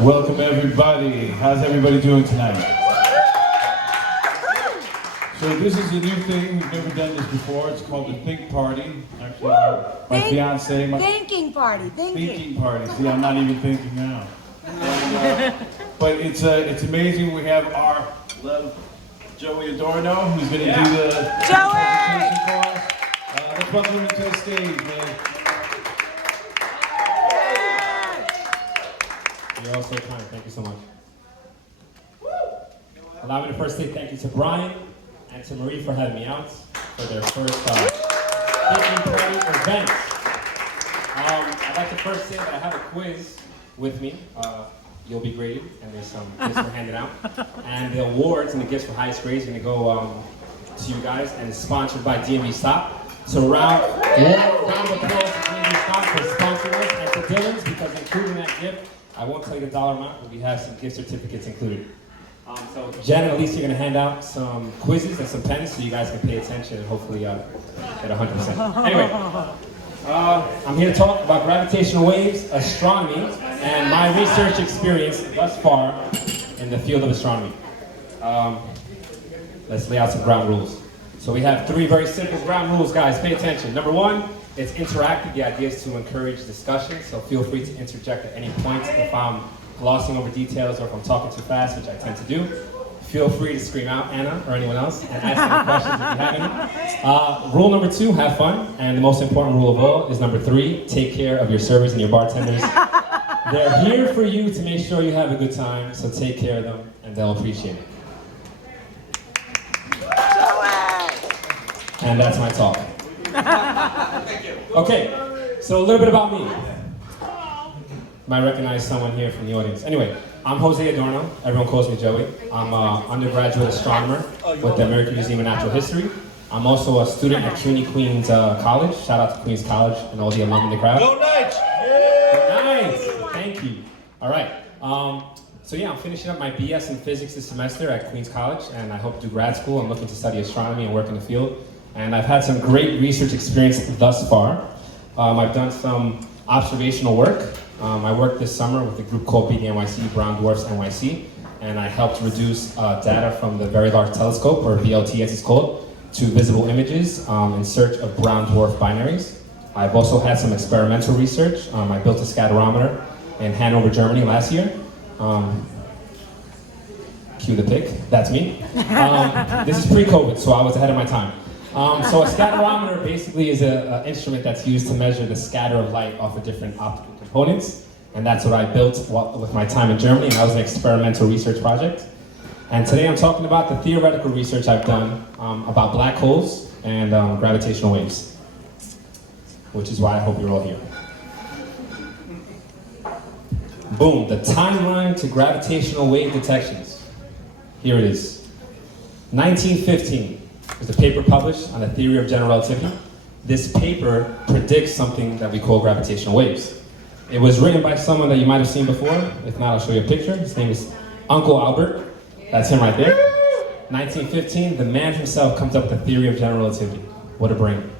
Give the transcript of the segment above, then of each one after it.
Welcome everybody. How's everybody doing tonight? So this is a new thing. We've never done this before. It's called the Think Party. Actually, my fiance. Thinking party. Thinking party. See, I'm not even thinking now. But it's amazing. We have our love Joey Adorno, who's going to do the presentation for us. Let's welcome him to the stage, man. You're all so kind. Thank you so much. Allow me to first say thank you to Brian and to Marie for having me out for their first thinking party event. I'd like to first say that I have a quiz with me. You'll be graded, and there's some gifts we're handing out. And the awards and the gifts for highest grades are going to go to you guys, and it's sponsored by DMV Stop. So round of applause to DMV Stop for sponsoring us, and to Dylan's, because including that gift, I won't tell you the dollar amount, but we have some gift certificates included. So Jen and Elise are going to hand out some quizzes and some pens so you guys can pay attention and hopefully get 100%. Anyway, I'm here to talk about gravitational waves, astronomy, and my research experience thus far in the field of astronomy. Let's lay out some ground rules. So we have 3 very simple ground rules, guys. Pay attention. Number 1, it's interactive. The idea is to encourage discussion, so feel free to interject at any point if I'm glossing over details or if I'm talking too fast, which I tend to do. Feel free to scream out, Anna, or anyone else, and ask any questions if you have any. Rule number 2, have fun. And the most important rule of all is number 3, take care of your servers and your bartenders. They're here for you to make sure you have a good time, so take care of them, and they'll appreciate it. And that's my talk. Okay, so a little bit about me. You might recognize someone here from the audience. Anyway, I'm Jose Adorno. Everyone calls me Joey. I'm an undergraduate astronomer with the American Museum of Natural History. I'm also a student at CUNY Queens College. Shout out to Queens College and all the alum in the crowd. Go Knights! Nice! Thank you. All right. So yeah, I'm finishing up my BS in physics this semester at Queens College, and I hope to do grad school. I'm looking to study astronomy and work in the field. And I've had some great research experience thus far. I've done some observational work. I worked this summer with a group called BDNYC, Brown Dwarfs NYC, and I helped reduce data from the Very Large Telescope, or VLT as it's called, to visible images in search of brown dwarf binaries. I've also had some experimental research. I built a scatterometer in Hanover, Germany last year. Cue the pic, that's me. This is pre-COVID, so I was ahead of my time. So a scatterometer basically is an instrument that's used to measure the scatter of light off of different optical components, and that's what I built with my time in Germany, and that was an experimental research project. And today I'm talking about the theoretical research I've done about black holes and gravitational waves, which is why I hope you're all here. Boom, the timeline to gravitational wave detections. Here it is. 1915. There's a paper published on the theory of general relativity. This paper predicts something that we call gravitational waves. It was written by someone that you might have seen before. If not, I'll show you a picture. His name is Uncle Albert. That's him right there. 1915, the man himself comes up with the theory of general relativity. What a brain.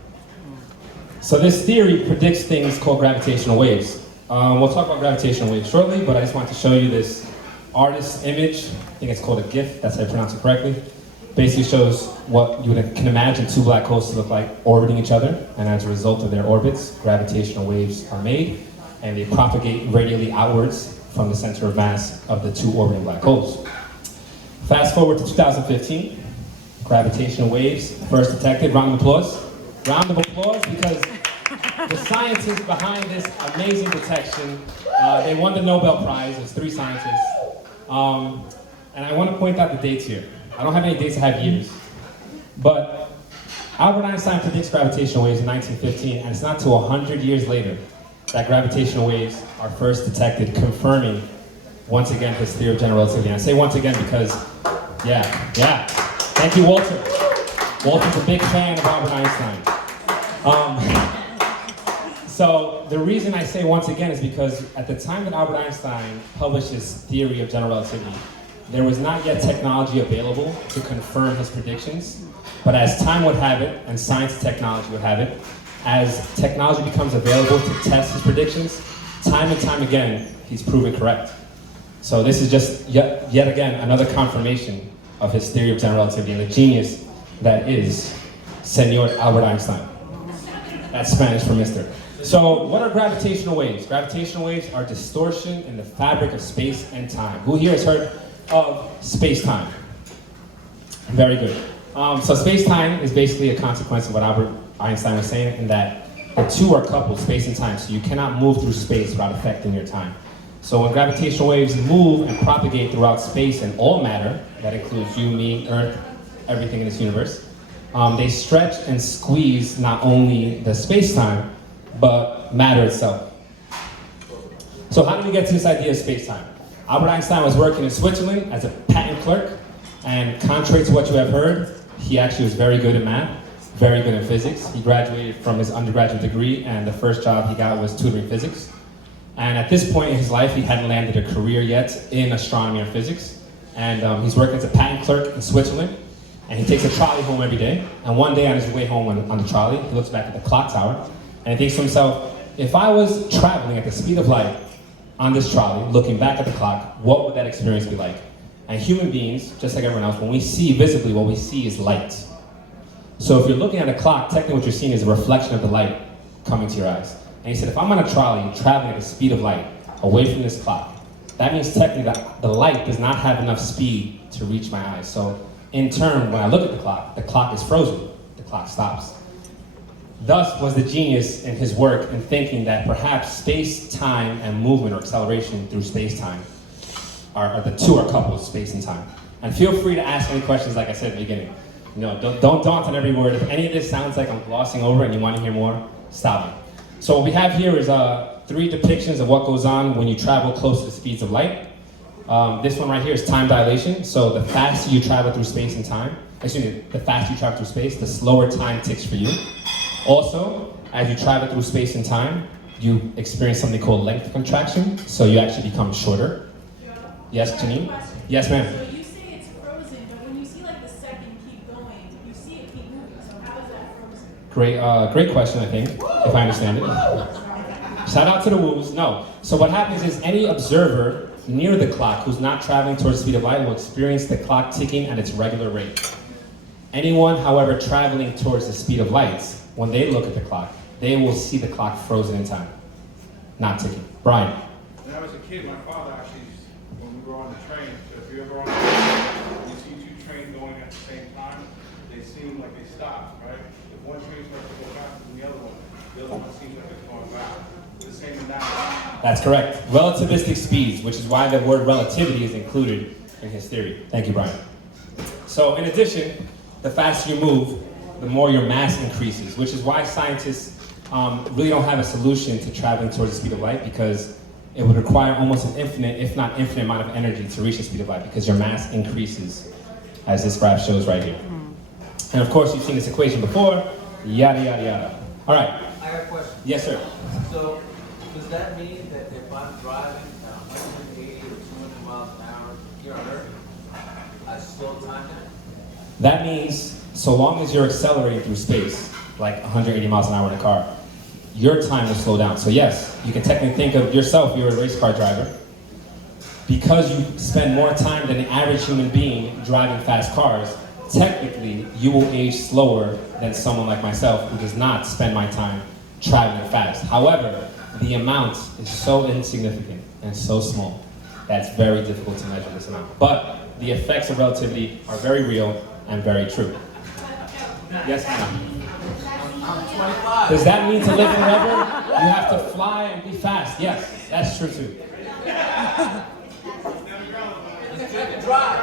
So this theory predicts things called gravitational waves. We'll talk about gravitational waves shortly, but I just want to show you this artist's image. I think it's called a GIF, that's how I pronounce it correctly. Basically shows what you can imagine 2 black holes to look like orbiting each other, and as a result of their orbits, gravitational waves are made, and they propagate radially outwards from the center of mass of the 2 orbiting black holes. Fast forward to 2015, gravitational waves first detected. Round of applause. Round of applause because the scientists behind this amazing detection, they won the Nobel Prize. There's 3 scientists. And I want to point out the dates here. I don't have any dates, I have years. But Albert Einstein predicts gravitational waves in 1915, and it's not till 100 years later that gravitational waves are first detected, confirming, once again, his theory of general relativity. And I say once again because, yeah. Thank you, Walter. Walter's a big fan of Albert Einstein. So the reason I say once again is because at the time that Albert Einstein published his theory of general relativity, there was not yet technology available to confirm his predictions. But as time would have it, and science and technology would have it, as technology becomes available to test his predictions, time and time again, he's proven correct. So this is just yet again another confirmation of his theory of general relativity and the genius that is Senor Albert Einstein. That's Spanish for Mr. So what are gravitational waves? Gravitational waves are distortion in the fabric of space and time. Who here has heard of space-time? Very good. So space-time is basically a consequence of what Albert Einstein was saying, in that the two are coupled, space and time, so you cannot move through space without affecting your time. So when gravitational waves move and propagate throughout space and all matter, that includes you, me, Earth, everything in this universe, they stretch and squeeze not only the space-time, but matter itself. So how did we get to this idea of space-time? Albert Einstein was working in Switzerland as a patent clerk, and contrary to what you have heard, he actually was very good at math, very good in physics. He graduated from his undergraduate degree, and the first job he got was tutoring physics. And at this point in his life, he hadn't landed a career yet in astronomy or physics. And he's working as a patent clerk in Switzerland, and he takes a trolley home every day. And one day on his way home on the trolley, he looks back at the clock tower, and he thinks to himself, if I was traveling at the speed of light on this trolley, looking back at the clock, what would that experience be like? And human beings, just like everyone else, when we see visibly, what we see is light. So if you're looking at a clock, technically what you're seeing is a reflection of the light coming to your eyes. And he said, if I'm on a trolley traveling at the speed of light, away from this clock, that means technically that the light does not have enough speed to reach my eyes. So in turn, when I look at the clock is frozen. The clock stops. Thus was the genius in his work in thinking that perhaps space, time, and movement or acceleration through space-time are the two are coupled, space and time. And feel free to ask any questions, like I said at the beginning. You know, don't daunt on every word. If any of this sounds like I'm glossing over and you want to hear more, stop me. So what we have here is 3 depictions of what goes on when you travel close to the speeds of light. This one right here is time dilation. So the faster you travel through space and time, the faster you travel through space, the slower time ticks for you. Also, as you travel through space and time, you experience something called length contraction, so you actually become shorter. Yes, Janine? Yes, ma'am. So you say it's frozen, but when you see like the second keep going, you see it keep moving, so how is that frozen? Great question, I think, if I understand it. Shout out to the woos. No. So what happens is any observer near the clock who's not traveling towards the speed of light will experience the clock ticking at its regular rate. Anyone, however, traveling towards the speed of light, when they look at the clock, they will see the clock frozen in time, not ticking. Brian. When I was a kid, my father actually, when we were on the train, so if you ever on the train, you see 2 trains going at the same time, they seem like they stop, right? If one train starts to go faster than the other one seems like it's going back. The same analogy. That's correct. Relativistic speeds, which is why the word relativity is included in his theory. Thank you, Brian. So in addition, the faster you move, the more your mass increases, which is why scientists really don't have a solution to traveling towards the speed of light, because it would require almost an infinite, if not infinite amount of energy to reach the speed of light, because your mass increases, as this graph shows right here. And of course, you've seen this equation before, yada, yada, yada. All right. I have a question. Yes, sir. So, does that mean that if I'm driving at 180 or 200 miles an hour here on Earth, I slow time down? That means so long as you're accelerating through space, like 180 miles an hour in a car, your time will slow down. So yes, you can technically think of yourself, you're a race car driver. Because you spend more time than the average human being driving fast cars, technically you will age slower than someone like myself who does not spend my time traveling fast. However, the amount is so insignificant and so small that it's very difficult to measure this amount. But the effects of relativity are very real and very true. Yes, ma'am. I'm 25. Does that mean to live forever? You have to fly and be fast. Yes, that's true too. Just drink and drive.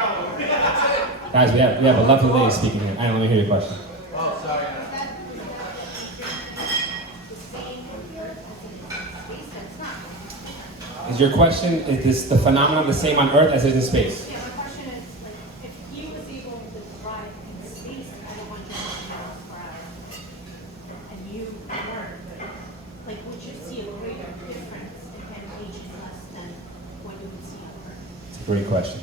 Guys, we have a lovely lady speaking here. Anna, let me hear your question. Oh, sorry. Is your question, is this the phenomenon the same on Earth as it is in space? Yeah, my question is, like, if he was able to drive in space at 100 miles per hour, and you weren't, but, like, would you see a greater difference in him aging less than what you would see on Earth? It's a great question.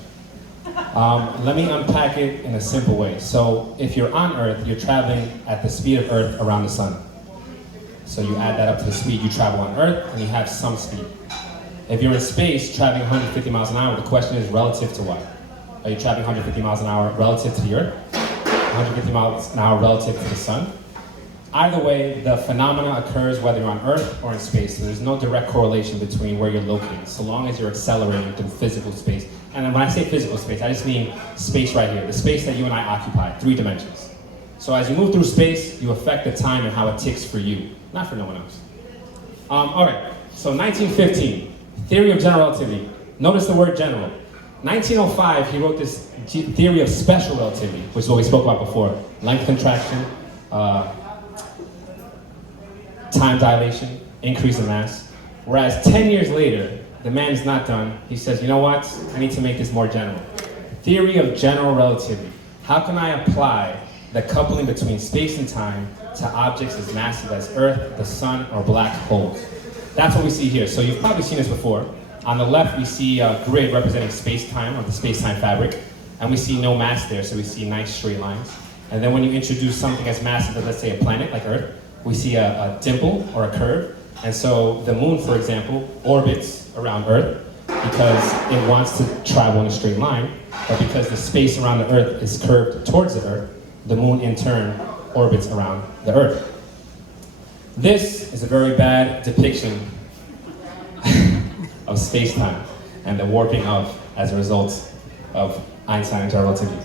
Let me unpack it in a simple way. So if you're on Earth, you're traveling at the speed of Earth around the sun. So you add that up to the speed you travel on Earth, and you have some speed. If you're in space traveling 150 miles an hour, the question is relative to what? Are you traveling 150 miles an hour relative to the Earth? 150 miles an hour relative to the sun? Either way, the phenomena occurs whether you're on Earth or in space, so there's no direct correlation between where you're located, so long as you're accelerating through physical space. And when I say physical space, I just mean space right here, the space that you and I occupy, 3 dimensions. So as you move through space, you affect the time and how it ticks for you, not for no one else. All right, so 1915, theory of general relativity. Notice the word general. 1905, he wrote this theory of special relativity, which is what we spoke about before. Length contraction, time dilation, increase in mass. Whereas 10 years later, the man is not done. He says, you know what? I need to make this more general. Theory of general relativity. How can I apply the coupling between space and time to objects as massive as Earth, the sun, or black holes? That's what we see here. So you've probably seen this before. On the left, we see a grid representing space-time, or the space-time fabric, and we see no mass there, so we see nice straight lines. And then when you introduce something as massive as, let's say, a planet like Earth, we see a dimple or a curve. And so the moon, for example, orbits around Earth because it wants to travel in a straight line, but because the space around the Earth is curved towards the Earth, the moon in turn orbits around the Earth. This is a very bad depiction of space-time and the warping of as a result of Einstein and general relativity.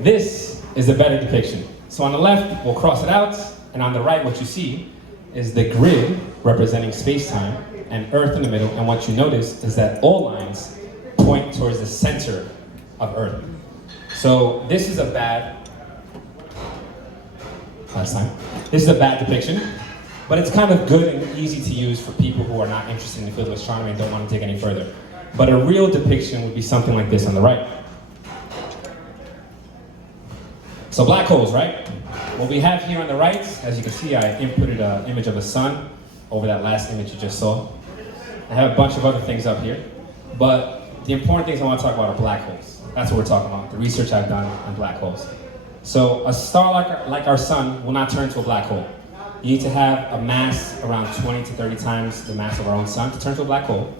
This is a better depiction. So on the left, we'll cross it out, and on the right, what you see is the grid representing space-time and Earth in the middle, and what you notice is that all lines point towards the center of Earth. So this is a bad, this is a bad depiction, but it's kind of good and easy to use for people who are not interested in the field of astronomy and don't want to take any further. But a real depiction would be something like this on the right. So black holes, right? What we have here on the right, as you can see, I inputted an image of the sun over that last image you just saw. I have a bunch of other things up here, but the important things I want to talk about are black holes. That's what we're talking about, the research I've done on black holes. So a star like our sun will not turn into a black hole. You need to have a mass around 20 to 30 times the mass of our own sun to turn to a black hole.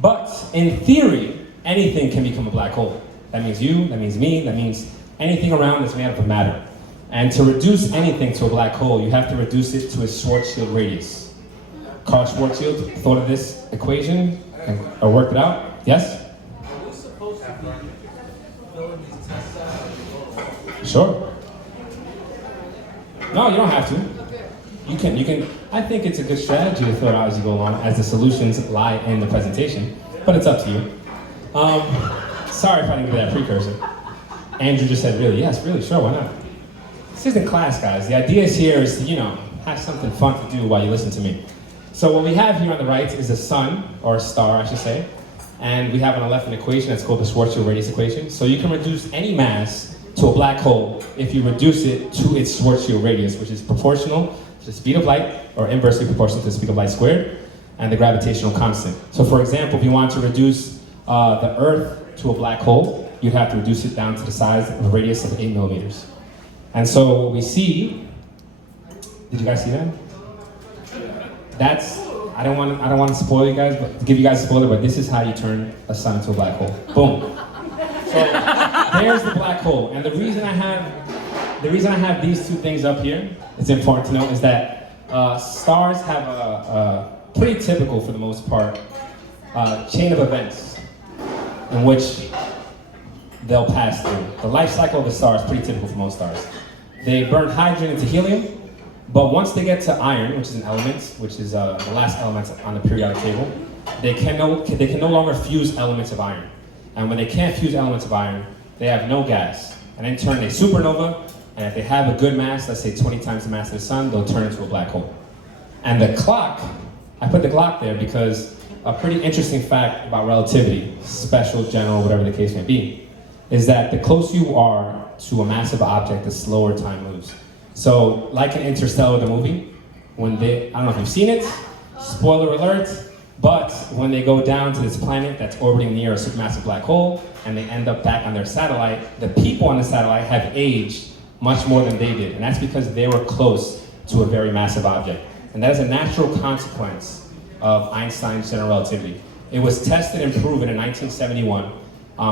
But in theory, anything can become a black hole. That means you, that means me, that means anything around that's made up of matter. And to reduce anything to a black hole, you have to reduce it to its Schwarzschild radius. Carl Schwarzschild thought of this equation or worked it out. Yes? Are we supposed to be filling these tests out? Sure. No, you don't have to. You can. I think it's a good strategy to fill it out as you go along, as the solutions lie in the presentation. But it's up to you. Sorry if I didn't give that precursor. Andrew just said, really? Yes, really, sure, why not? This isn't class, guys. The idea is here is to, have something fun to do while you listen to me. So what we have here on the right is a sun, or a star, I should say. And we have on the left an equation that's called the Schwarzschild radius equation. So you can reduce any mass to a black hole if you reduce it to its Schwarzschild radius, which is proportional to the speed of light, or inversely proportional to the speed of light squared, and the gravitational constant. So for example, if you want to reduce the Earth to a black hole, you'd have to reduce it down to the size of a radius of 8 millimeters. And so what we see, did you guys see that? That's, I don't want to spoil you guys, but to give you guys a spoiler, but this is how you turn a sun into a black hole. Boom. So there's the black hole. And the reason I have these two things up here, it's important to note, is that stars have a pretty typical, for the most part, chain of events in which they'll pass through. The life cycle of a star is pretty typical for most stars. They burn hydrogen into helium, but once they get to iron, which is an element, which is the last element on the periodic table, they can no longer fuse elements of iron. And when they can't fuse elements of iron, they have no gas. And in turn, they supernova, and if they have a good mass, let's say 20 times the mass of the sun, they'll turn into a black hole. And the clock, I put the clock there because a pretty interesting fact about relativity, special, general, whatever the case may be, is that the closer you are to a massive object, the slower time moves. So, like in Interstellar, the movie, when I don't know if you've seen it, spoiler alert, but when they go down to this planet that's orbiting near a supermassive black hole, and they end up back on their satellite, the people on the satellite have aged much more than they did, and that's because they were close to a very massive object. And that is a natural consequence of Einstein's general relativity. It was tested and proven in 1971.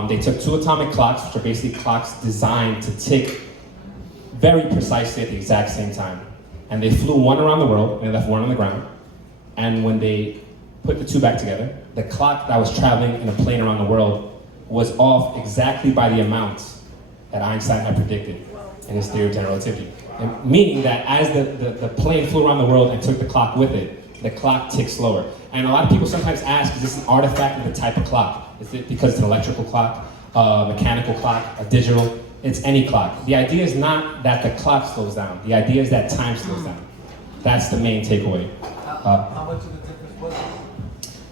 They took 2 atomic clocks, which are basically clocks designed to tick very precisely at the exact same time. And they flew one around the world and they left one on the ground. And when they put the 2 back together, the clock that was traveling in a plane around the world was off exactly by the amount that Einstein had predicted in his theory of general relativity. And meaning that as the plane flew around the world and took the clock with it, the clock ticked slower. And a lot of people sometimes ask, is this an artifact of the type of clock? Is it because it's an electrical clock, a mechanical clock, a digital? It's any clock. The idea is not that the clock slows down. The idea is that time slows down. That's the main takeaway. How much of a difference was it?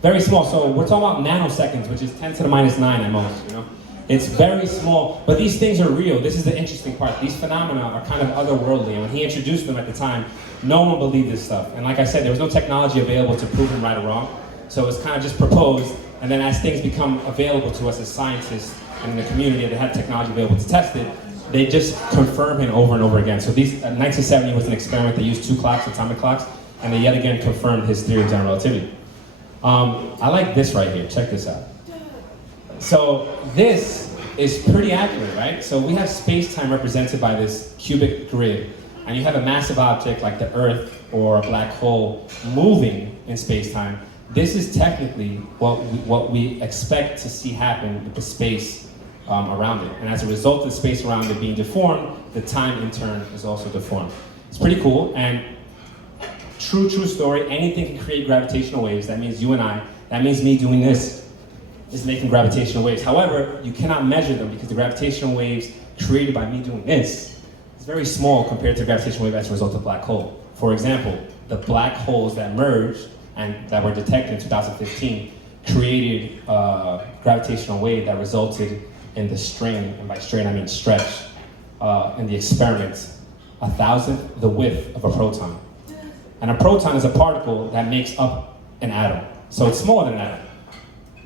Very small. So we're talking about nanoseconds, which is 10 to the minus 9 at most, you know? It's very small, but these things are real. This is the interesting part. These phenomena are kind of otherworldly, and when he introduced them at the time, no one believed this stuff. And like I said, there was no technology available to prove him right or wrong, so it was kind of just proposed, and then as things become available to us as scientists and in the community, they had technology available to test it, they just confirm him over and over again. So these, 1970 was an experiment. They used 2 clocks, atomic clocks, and they yet again confirmed his theory of general relativity. I like this right here. Check this out. So this is pretty accurate, right? So we have space-time represented by this cubic grid, and you have a massive object like the Earth or a black hole moving in space-time. This is technically what we expect to see happen with the space around it. And as a result of the space around it being deformed, the time in turn is also deformed. It's pretty cool, and true story, anything can create gravitational waves. That means you and I, that means me doing this is making gravitational waves. However, you cannot measure them because the gravitational waves created by me doing this is very small compared to the gravitational wave as a result of black hole. For example, the black holes that merged and that were detected in 2015 created a gravitational wave that resulted in the strain, and by strain I mean stretch, in the experiment, 1,000th the width of a proton. And a proton is a particle that makes up an atom. So it's smaller than an atom.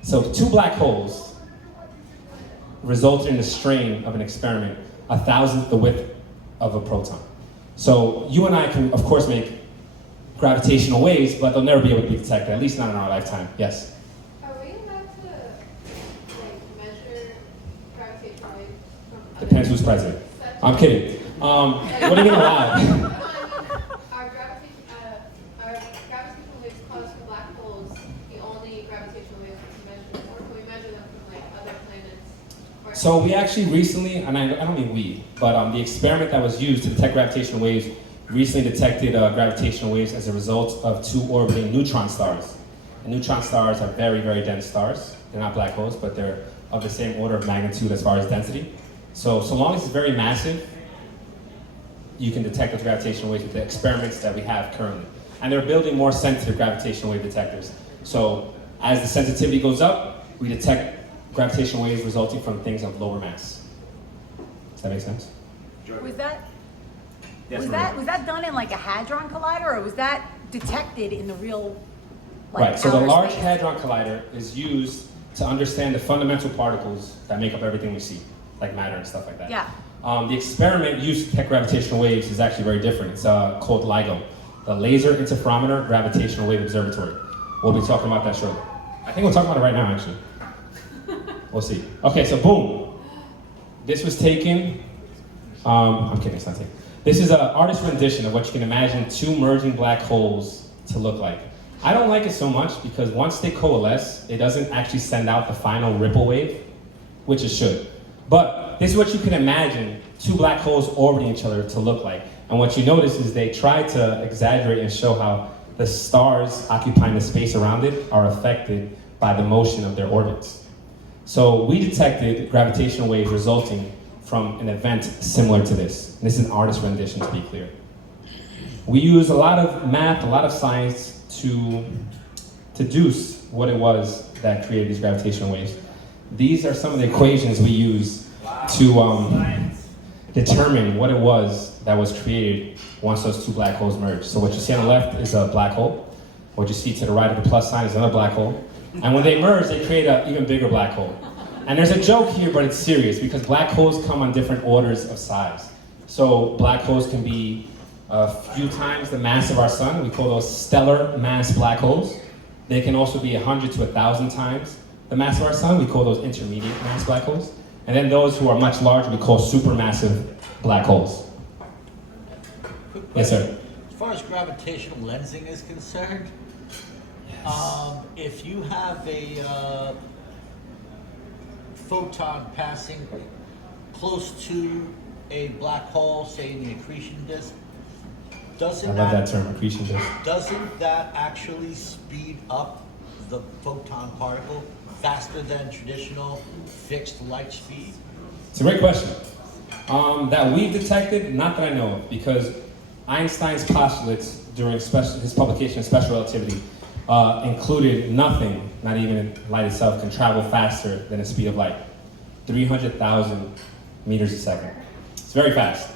So 2 black holes resulted in the strain of an experiment, 1,000th the width of a proton. So you and I can, of course, make gravitational waves, but they'll never be able to be detected, at least not in our lifetime. Yes? Are we allowed to measure gravitational waves from other Depends who's president. I'm kidding. What do you mean allowed? Are gravitational waves caused from black holes the only gravitational waves we can measure, or can we measure them from other planets? So we actually recently, and I don't mean we, but the experiment that was used to detect gravitational waves recently detected gravitational waves as a result of 2 orbiting neutron stars. And neutron stars are very, very dense stars. They're not black holes, but they're of the same order of magnitude as far as density. So long as it's very massive, you can detect the gravitational waves with the experiments that we have currently. And they're building more sensitive gravitational wave detectors. So as the sensitivity goes up, we detect gravitational waves resulting from things of lower mass. Does that make sense? Was that Yes, was Maria. that that done in like a hadron collider, or was that detected in the real Right, so the outer Large space? Hadron Collider is used to understand the fundamental particles that make up everything we see, like matter and stuff like that. Yeah. The experiment used to detect gravitational waves is actually very different. It's called LIGO, the Laser Interferometer Gravitational Wave Observatory. We'll be talking about that shortly. I think we'll talk about it right now, actually. We'll see. Okay, so boom. This was taken, I'm kidding, it's not taken. This is an artist's rendition of what you can imagine 2 merging black holes to look like. I don't like it so much because once they coalesce, it doesn't actually send out the final ripple wave, which it should. But this is what you can imagine 2 black holes orbiting each other to look like. And what you notice is they try to exaggerate and show how the stars occupying the space around it are affected by the motion of their orbits. So we detected gravitational waves resulting from an event similar to this. This is an artist's rendition, to be clear. We use a lot of math, a lot of science to deduce what it was that created these gravitational waves. These are some of the equations we use to determine what it was that was created once those 2 black holes merged. So what you see on the left is a black hole. What you see to the right of the plus sign is another black hole. And when they merge, they create an even bigger black hole. And there's a joke here, but it's serious because black holes come on different orders of size. So black holes can be a few times the mass of our sun. We call those stellar mass black holes. They can also be 100 to 1,000 times the mass of our sun. We call those intermediate mass black holes. And then those who are much larger, we call supermassive black holes. Yes, sir. As far as gravitational lensing is concerned, if you have a photon passing close to a black hole, say in the accretion disk, I love that term, accretion disk. doesn't that actually speed up the photon particle faster than traditional fixed light speed? It's a great question. That we've detected, not that I know of, because Einstein's postulates during his publication of special relativity included nothing, not even light itself, can travel faster than the speed of light. 300,000 meters a second. It's very fast.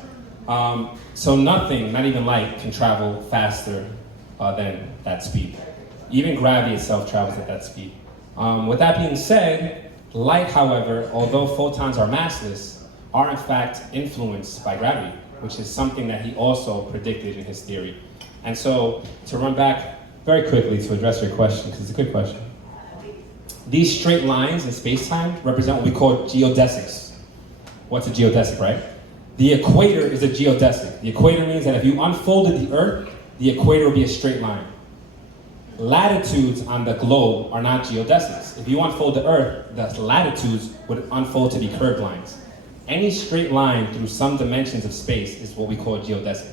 So nothing, not even light, can travel faster than that speed. Even gravity itself travels at that speed. With that being said, light, however, although photons are massless, are in fact influenced by gravity, which is something that he also predicted in his theory. And so, to run back very quickly to address your question, because it's a good question. These straight lines in space-time represent what we call geodesics. What's a geodesic, right? The equator is a geodesic. The equator means that if you unfolded the Earth, the equator would be a straight line. Latitudes on the globe are not geodesics. If you unfold the Earth, the latitudes would unfold to be curved lines. Any straight line through some dimensions of space is what we call a geodesic.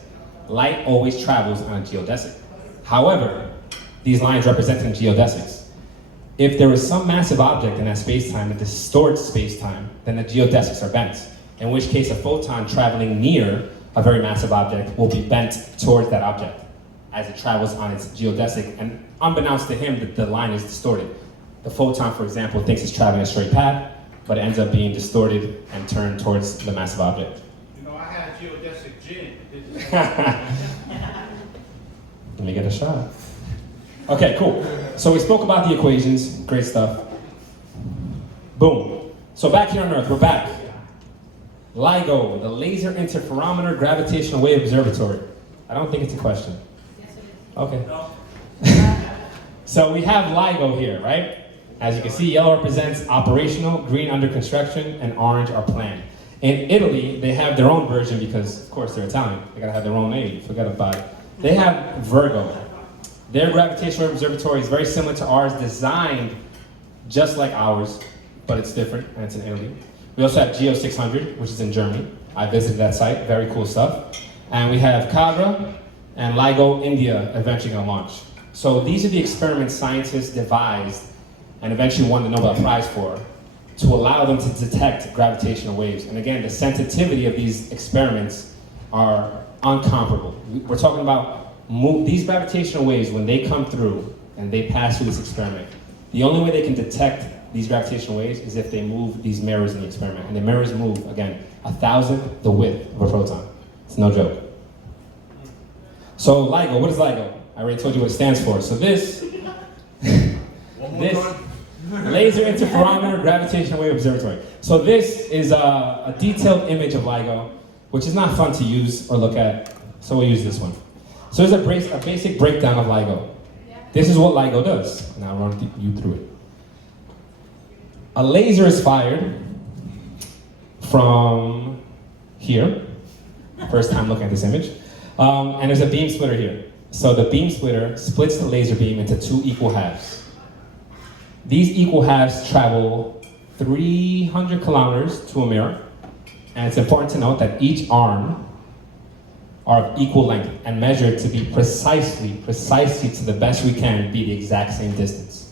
Light always travels on a geodesic. However, these lines representing geodesics. If there is some massive object in that space-time that distorts space-time, then the geodesics are bent. In which case, a photon traveling near a very massive object will be bent towards that object as it travels on its geodesic, and unbeknownst to him, the line is distorted. The photon, for example, thinks it's traveling a straight path, but it ends up being distorted and turned towards the massive object. You know, I had a geodesic gin. Let me get a shot. Okay, cool. So we spoke about the equations, great stuff. Boom. So back here on Earth, we're back. LIGO, the Laser Interferometer Gravitational Wave Observatory. I don't think it's a question. Okay. So we have LIGO here, right? As you can see, yellow represents operational, green under construction, and orange are planned. In Italy, they have their own version because, of course, they're Italian. They gotta have their own name. Forget about it. They have Virgo. Their gravitational observatory is very similar to ours, designed just like ours, but it's different, and it's in Italy. We also have Geo 600, which is in Germany. I visited that site, very cool stuff. And we have Kagra and LIGO India eventually gonna launch. So these are the experiments scientists devised and eventually won the Nobel Prize for, to allow them to detect gravitational waves. And again, the sensitivity of these experiments are uncomparable. We're talking about these gravitational waves, when they come through and they pass through this experiment, the only way they can detect these gravitational waves is if they move these mirrors in the experiment. And the mirrors move, again, 1,000th the width of a proton. It's no joke. So LIGO, what is LIGO? I already told you what it stands for. So this Laser Interferometer Gravitational Wave Observatory. So this is a detailed image of LIGO, which is not fun to use or look at, so we'll use this one. So there's a basic breakdown of LIGO. This is what LIGO does. Now I'll run you through it. A laser is fired from here. First time looking at this image. And there's a beam splitter here. So the beam splitter splits the laser beam into two equal halves. These equal halves travel 300 kilometers to a mirror. And it's important to note that each arm are of equal length and measured to be precisely to the best we can, be the exact same distance.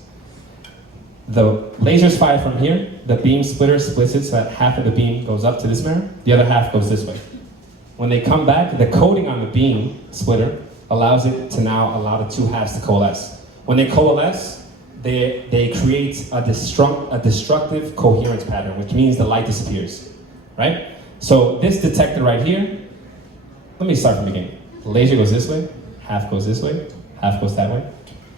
The laser's fired from here, the beam splitter splits it so that half of the beam goes up to this mirror, the other half goes this way. When they come back, the coating on the beam splitter allows it to now allow the two halves to coalesce. When they coalesce, they create a destructive coherence pattern, which means the light disappears, right? So this detector right here, let me start from the beginning. The laser goes this way, half goes this way, half goes that way,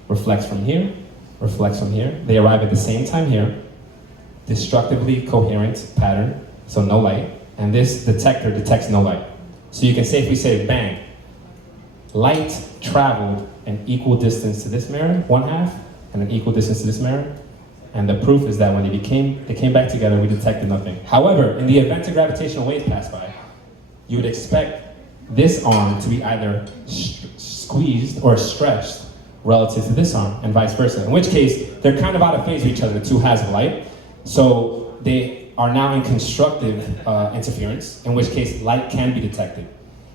reflects from here, reflects from here. They arrive at the same time here, destructively coherent pattern, so no light, and this detector detects no light. So you can safely say, bang, light traveled an equal distance to this mirror, one half, and an equal distance to this mirror. And the proof is that when they came back together, we detected nothing. However, in the event a gravitational wave passed by, you would expect this arm to be either squeezed or stretched relative to this arm, and vice versa. In which case, they're kind of out of phase with each other, the two halves of light. So they are now in constructive interference, in which case light can be detected.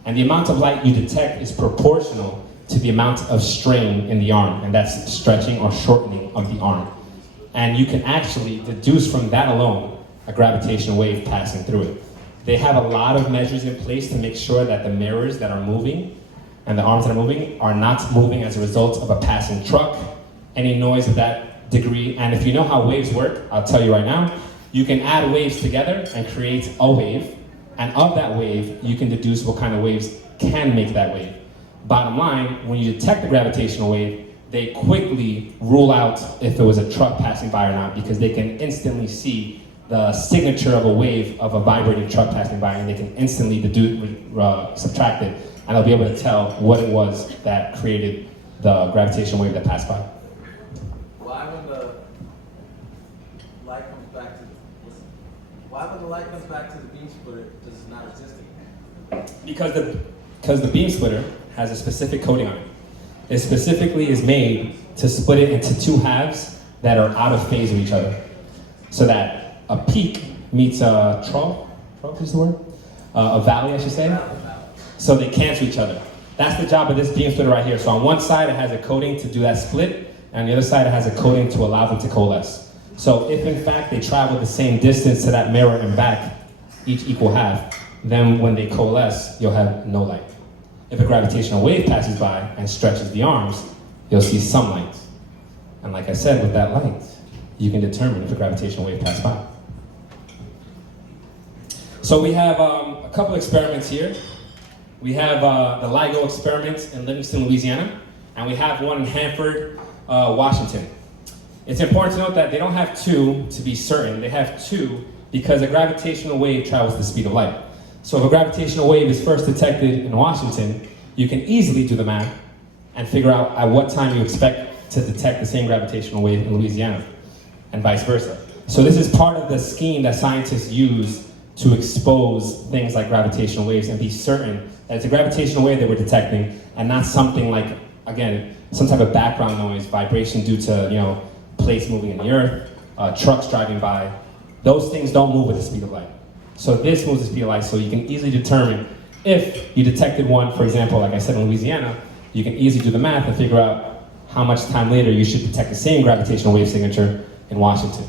And the amount of light you detect is proportional to the amount of strain in the arm, and that's stretching or shortening of the arm. And you can actually deduce from that alone a gravitational wave passing through it. They have a lot of measures in place to make sure that the mirrors that are moving and the arms that are moving are not moving as a result of a passing truck, any noise of that degree. And if you know how waves work, I'll tell you right now, you can add waves together and create a wave, and of that wave, you can deduce what kind of waves can make that wave. Bottom line, when you detect the gravitational wave, they quickly rule out if it was a truck passing by or not, because they can instantly see the signature of a wave of a vibrating truck passing by, and they can instantly subtract it, and they'll be able to tell what it was that created the gravitational wave that passed by. Why when the light comes back to the beam splitter, does it not exist again? Because the beam splitter has a specific coating on it. It specifically is made to split it into two halves that are out of phase with each other, so that a peak meets a trough is the word? A valley, I should say. So they cancel each other. That's the job of this beam splitter right here. So on one side it has a coating to do that split, and on the other side it has a coating to allow them to coalesce. So if in fact they travel the same distance to that mirror and back, each equal half, then when they coalesce, you'll have no light. If a gravitational wave passes by and stretches the arms, you'll see some light. And like I said, with that light, you can determine if a gravitational wave passed by. So we have a couple experiments here. We have the LIGO experiment in Livingston, Louisiana, and we have one in Hanford, Washington. It's important to note that they don't have two to be certain. They have two because a gravitational wave travels the speed of light. So if a gravitational wave is first detected in Washington, you can easily do the math and figure out at what time you expect to detect the same gravitational wave in Louisiana, and vice versa. So this is part of the scheme that scientists use to expose things like gravitational waves and be certain that it's a gravitational wave that we're detecting and not something like, again, some type of background noise, vibration due to, plates moving in the earth, trucks driving by. Those things don't move with the speed of light. So this moves the speed of light, so you can easily determine if you detected one, for example, like I said in Louisiana, you can easily do the math and figure out how much time later you should detect the same gravitational wave signature in Washington.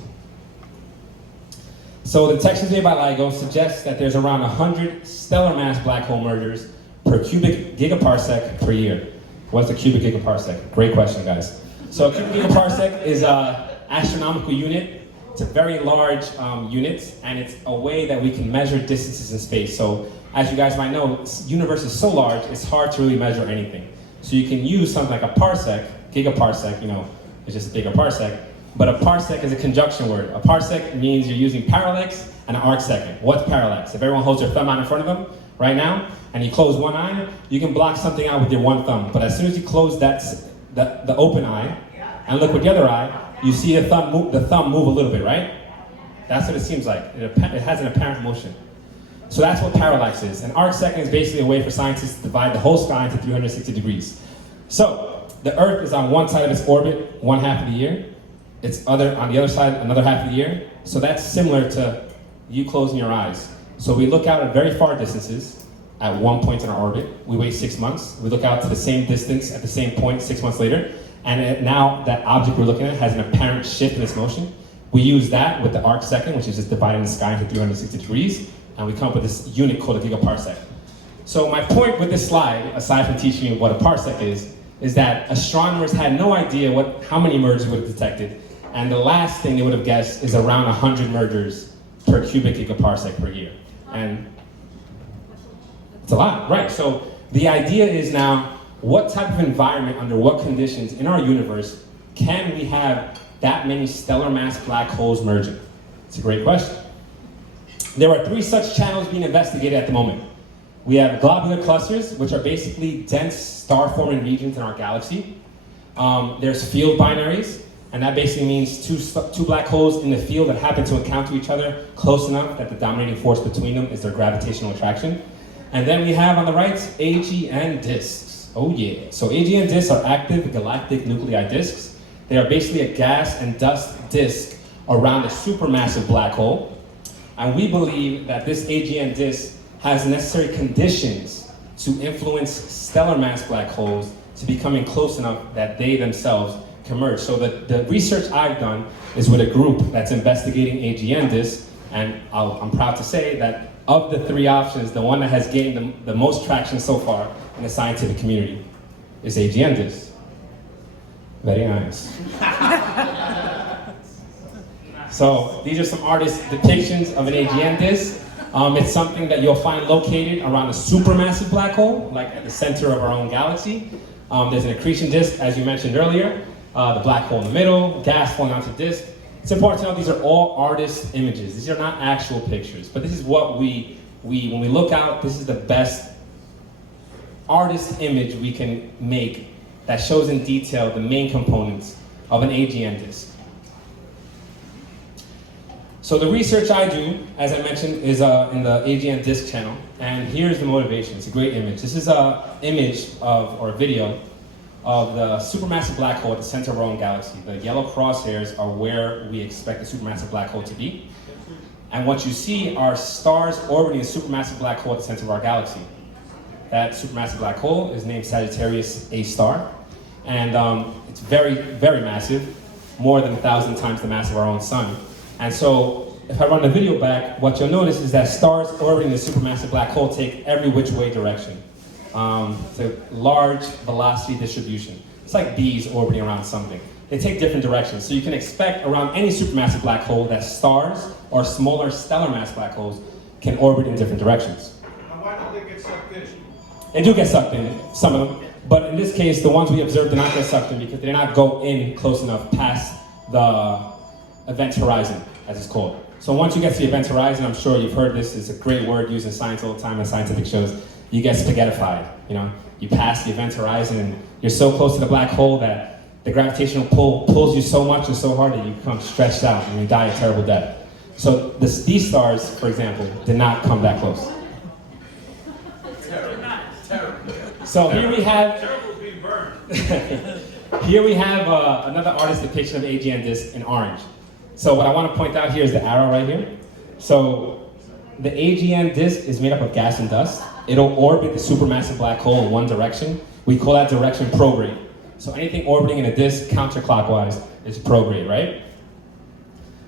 So the detections made by LIGO suggest that there's around 100 stellar mass black hole mergers per cubic gigaparsec per year. What's a cubic gigaparsec? Great question, guys. So a cubic gigaparsec is an astronomical unit. It's a very large unit, and it's a way that we can measure distances in space. So as you guys might know, the universe is so large, it's hard to really measure anything. So you can use something like a parsec, gigaparsec, it's just a bigger parsec, but a parsec is a conjunction word. A parsec means you're using parallax and an arcsecond. What's parallax? If everyone holds their thumb out in front of them right now, and you close one eye, you can block something out with your one thumb. But as soon as you close the open eye and look with the other eye, you see the thumb move a little bit, right? That's what it seems like. It has an apparent motion. So that's what parallax is. An arcsecond is basically a way for scientists to divide the whole sky into 360 degrees. So the Earth is on one side of its orbit one half of the year. It's on the other side another half of the year. So that's similar to you closing your eyes. So we look out at very far distances at one point in our orbit. We wait 6 months. We look out to the same distance at the same point 6 months later. And now that object we're looking at has an apparent shift in its motion. We use that with the arcsecond, which is just dividing the sky into 360 degrees, and we come up with this unit called a gigaparsec. So my point with this slide, aside from teaching you what a parsec is that astronomers had no idea how many mergers would have detected, and the last thing they would have guessed is around 100 mergers per cubic gigaparsec per year. And it's a lot, right? So the idea is now, what type of environment, under what conditions in our universe can we have that many stellar mass black holes merging? It's a great question. There are 3 such channels being investigated at the moment. We have globular clusters, which are basically dense star-forming regions in our galaxy. There's field binaries, And that basically means two black holes in the field that happen to encounter each other close enough that the dominating force between them is their gravitational attraction. And then we have on the right, AGN disks. Oh yeah. So AGN disks are active galactic nuclei disks. They are basically a gas and dust disk around a supermassive black hole. And we believe that this AGN disk has necessary conditions to influence stellar mass black holes to becoming close enough that they themselves can merge. So the research I've done is with a group that's investigating AGN disks, and I'm proud to say that of the three options, the one that has gained the most traction so far in the scientific community is AGN disks. Very nice. So these are some artist depictions of an AGN disk. It's something that you'll find located around a supermassive black hole, like at the center of our own galaxy. There's an accretion disk, as you mentioned earlier, the black hole in the middle, gas flowing out the disk. It's important to know these are all artist images. These are not actual pictures, but this is what when we look out, this is the best artist image we can make that shows in detail the main components of an AGN disk. So the research I do, as I mentioned, is in the AGN disk channel, and here's the motivation. It's a great image. This is an image or a video of the supermassive black hole at the center of our own galaxy. The yellow crosshairs are where we expect the supermassive black hole to be. And what you see are stars orbiting a supermassive black hole at the center of our galaxy. That supermassive black hole is named Sagittarius A star, and it's very, very massive, more than 1,000 times the mass of our own sun. And so, if I run the video back, what you'll notice is that stars orbiting the supermassive black hole take every which way direction. It's a large velocity distribution. It's like bees orbiting around something. They take different directions. So you can expect around any supermassive black hole that stars or smaller stellar mass black holes can orbit in different directions. Now why don't they get sucked in? They do get sucked in, some of them. But in this case, the ones we observed do not get sucked in because they do not go in close enough past the event horizon, as it's called. So once you get to the event horizon, I'm sure you've heard this, it's a great word used in science all the time in scientific shows, you get spaghettified. You know, you pass the event horizon and you're so close to the black hole that the gravitational pull pulls you so much and so hard that you become stretched out and you die a terrible death. So these stars, for example, did not come that close. Terrible. So here we have Terrible being burned. here we have another artist depiction of AGN disk in orange. So what I want to point out here is the arrow right here. So the AGN disk is made up of gas and dust. It'll orbit the supermassive black hole in one direction. We call that direction prograde. So anything orbiting in a disk counterclockwise is prograde, right?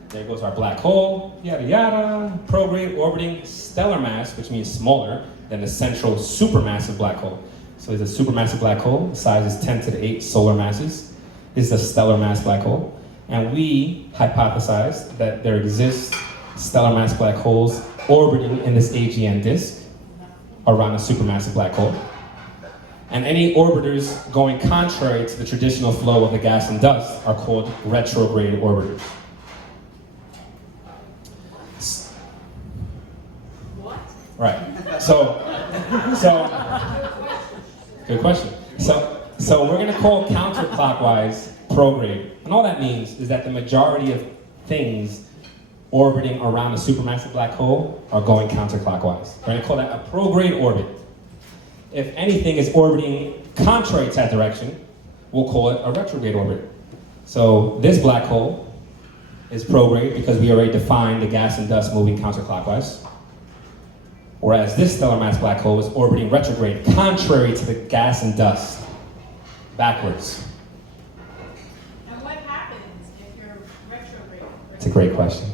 There goes our black hole, yada yada. Prograde orbiting stellar mass, which means smaller than the central supermassive black hole. So it's a supermassive black hole, the size is 10 to the 8 solar masses. This is a stellar mass black hole. And we hypothesized that there exist stellar mass black holes orbiting in this AGN disk around a supermassive black hole. And any orbiters going contrary to the traditional flow of the gas and dust are called retrograde orbiters. What? Right. So, good question. So we're gonna call counterclockwise prograde. And all that means is that the majority of things orbiting around a supermassive black hole are going counterclockwise. We're gonna call that a prograde orbit. If anything is orbiting contrary to that direction, we'll call it a retrograde orbit. So this black hole is prograde because we already defined the gas and dust moving counterclockwise. Whereas this stellar mass black hole is orbiting retrograde, contrary to the gas and dust, backwards. And what happens if you're retrograde? It's a great question.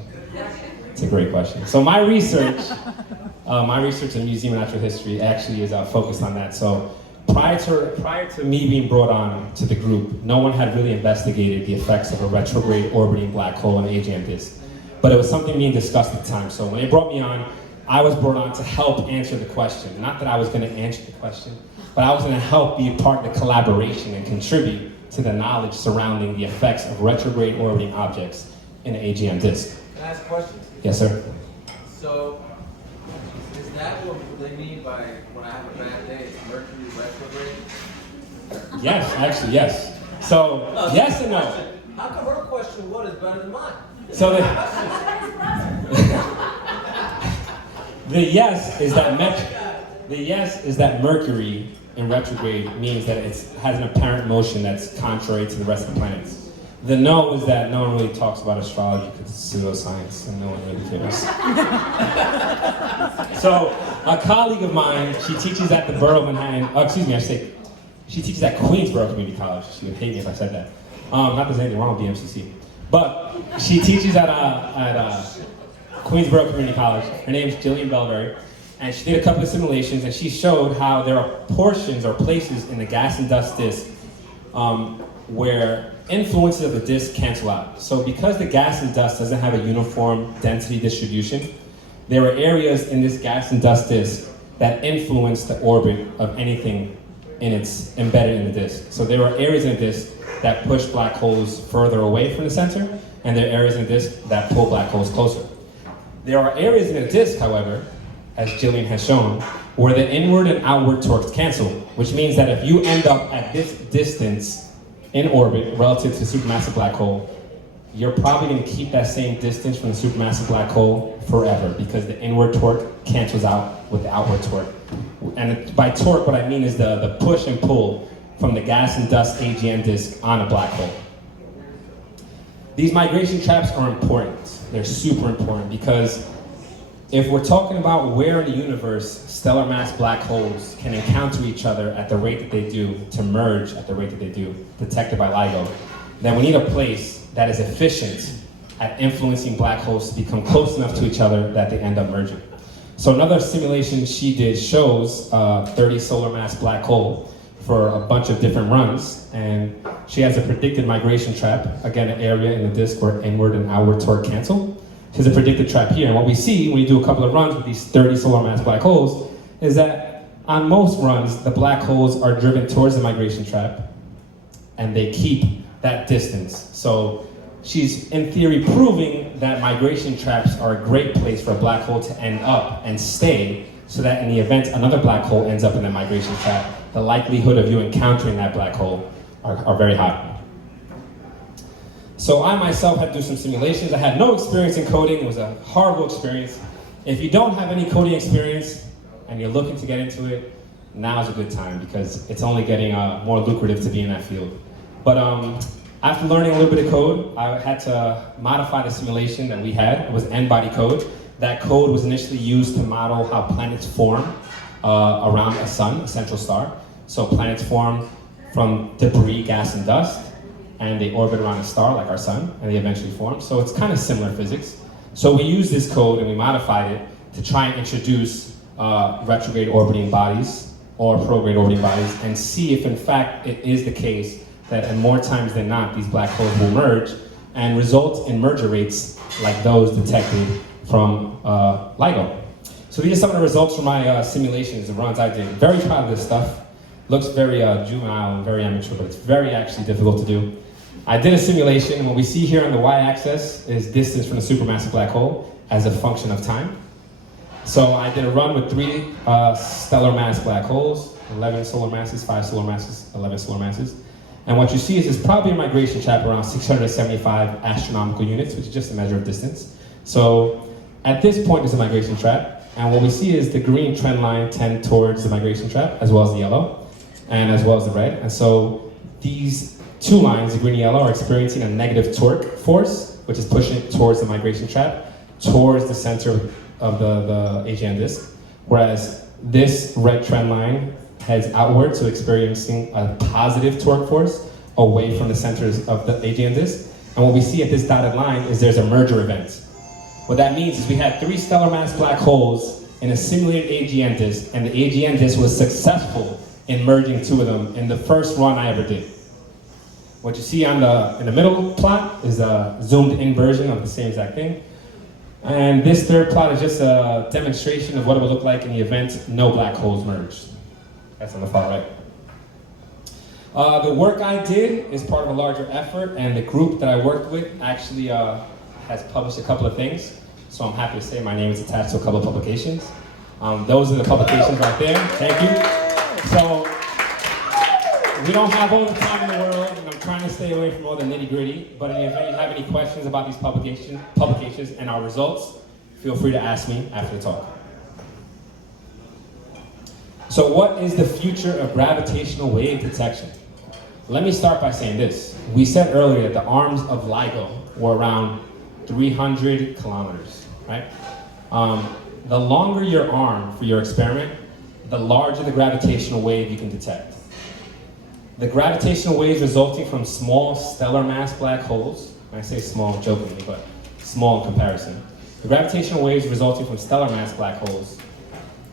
It's a great question. So my research in museum and natural history actually is focused on that. So prior to me being brought on to the group, no one had really investigated the effects of a retrograde orbiting black hole in an AGN disk. But it was something being discussed at the time. So when they brought me on, I was brought on to help answer the question. Not that I was going to answer the question, but I was going to help be a part of the collaboration and contribute to the knowledge surrounding the effects of retrograde orbiting objects in an AGN disk. Can I ask questions? Yes, sir. So, is that what they mean by when I have a bad day, it's Mercury retrograde? Yes, actually, yes. So, yes and no. How come her question what is better than mine? So the yes is that Mercury in retrograde means that it has an apparent motion that's contrary to the rest of the planets. The no is that no one really talks about astrology because it's pseudoscience and no one really cares. So a colleague of mine, she teaches at the Borough of Manhattan, she teaches at Queensborough Community College. She would hate me if I said that. Not that there's anything wrong with BMCC. But she teaches at Queensborough Community College. Her name is Jillian Bellberry. And she did a couple of simulations and she showed how there are portions or places in the gas and dust disk where influences of the disk cancel out. So because the gas and dust doesn't have a uniform density distribution, there are areas in this gas and dust disk that influence the orbit of anything embedded in the disk. So there are areas in the disk that push black holes further away from the center, and there are areas in the disk that pull black holes closer. There are areas in the disk, however, as Jillian has shown, where the inward and outward torques cancel, which means that if you end up at this distance in orbit relative to the supermassive black hole, you're probably going to keep that same distance from the supermassive black hole forever because the inward torque cancels out with the outward torque. And by torque, what I mean is the push and pull from the gas and dust AGN disk on a black hole. These migration traps are important. They're super important because if we're talking about where in the universe stellar mass black holes can encounter each other at the rate that they do, to merge at the rate that they do, detected by LIGO, then we need a place that is efficient at influencing black holes to become close enough to each other that they end up merging. So another simulation she did shows a 30 solar mass black hole for a bunch of different runs, and she has a predicted migration trap, again an area in the disk where inward and outward torque cancel. She has a predicted trap here, and what we see when you do a couple of runs with these 30 solar mass black holes is that on most runs, the black holes are driven towards the migration trap, and they keep that distance. So she's, in theory, proving that migration traps are a great place for a black hole to end up and stay, so that in the event another black hole ends up in a migration trap, the likelihood of you encountering that black hole are very high. So I myself had to do some simulations. I had no experience in coding. It was a horrible experience. If you don't have any coding experience and you're looking to get into it, now's a good time because it's only getting more lucrative to be in that field. But after learning a little bit of code, I had to modify the simulation that we had. It was n-body code. That code was initially used to model how planets form around a sun, a central star. So planets form from debris, gas, and dust, and they orbit around a star like our sun, and they eventually form. So it's kind of similar physics. So we used this code and we modified it to try and introduce retrograde orbiting bodies or prograde orbiting bodies and see if in fact it is the case that in more times than not, these black holes will merge and result in merger rates like those detected from LIGO. So these are some of the results from my simulations, the runs I did. Very proud of this stuff. Looks very juvenile and very amateur, but it's very actually difficult to do. I did a simulation, and what we see here on the y-axis is distance from the supermassive black hole as a function of time. So I did a run with 3 stellar mass black holes, 11 solar masses, 5 solar masses, 11 solar masses. And what you see is there's probably a migration trap around 675 astronomical units, which is just a measure of distance. So at this point, there's a migration trap. And what we see is the green trend line tend towards the migration trap, as well as the yellow, and as well as the red. And so these 2 lines, the green and yellow, are experiencing a negative torque force, which is pushing towards the migration trap, towards the center of the AGN disk. Whereas this red trend line heads outward, so experiencing a positive torque force away from the centers of the AGN disk. And what we see at this dotted line is there's a merger event. What that means is we had 3 stellar mass black holes in a simulated AGN disk, and the AGN disk was successful in merging 2 of them in the first run I ever did. What you see in the middle plot is a zoomed in version of the same exact thing. And this third plot is just a demonstration of what it would look like in the event no black holes merged. That's on the far right. The work I did is part of a larger effort, and the group that I worked with actually has published a couple of things. So I'm happy to say my name is attached to a couple of publications. Those are the publications right there. Thank you. So we don't have all the time in the world, and I'm trying to stay away from all the nitty-gritty, but in the event you have any questions about these publications and our results, feel free to ask me after the talk. So what is the future of gravitational wave detection? Let me start by saying this. We said earlier that the arms of LIGO were around 300 kilometers, right? The longer your arm for your experiment, the larger the gravitational wave you can detect. The gravitational waves resulting from small stellar mass black holes, I say small jokingly, but small in comparison. The gravitational waves resulting from stellar mass black holes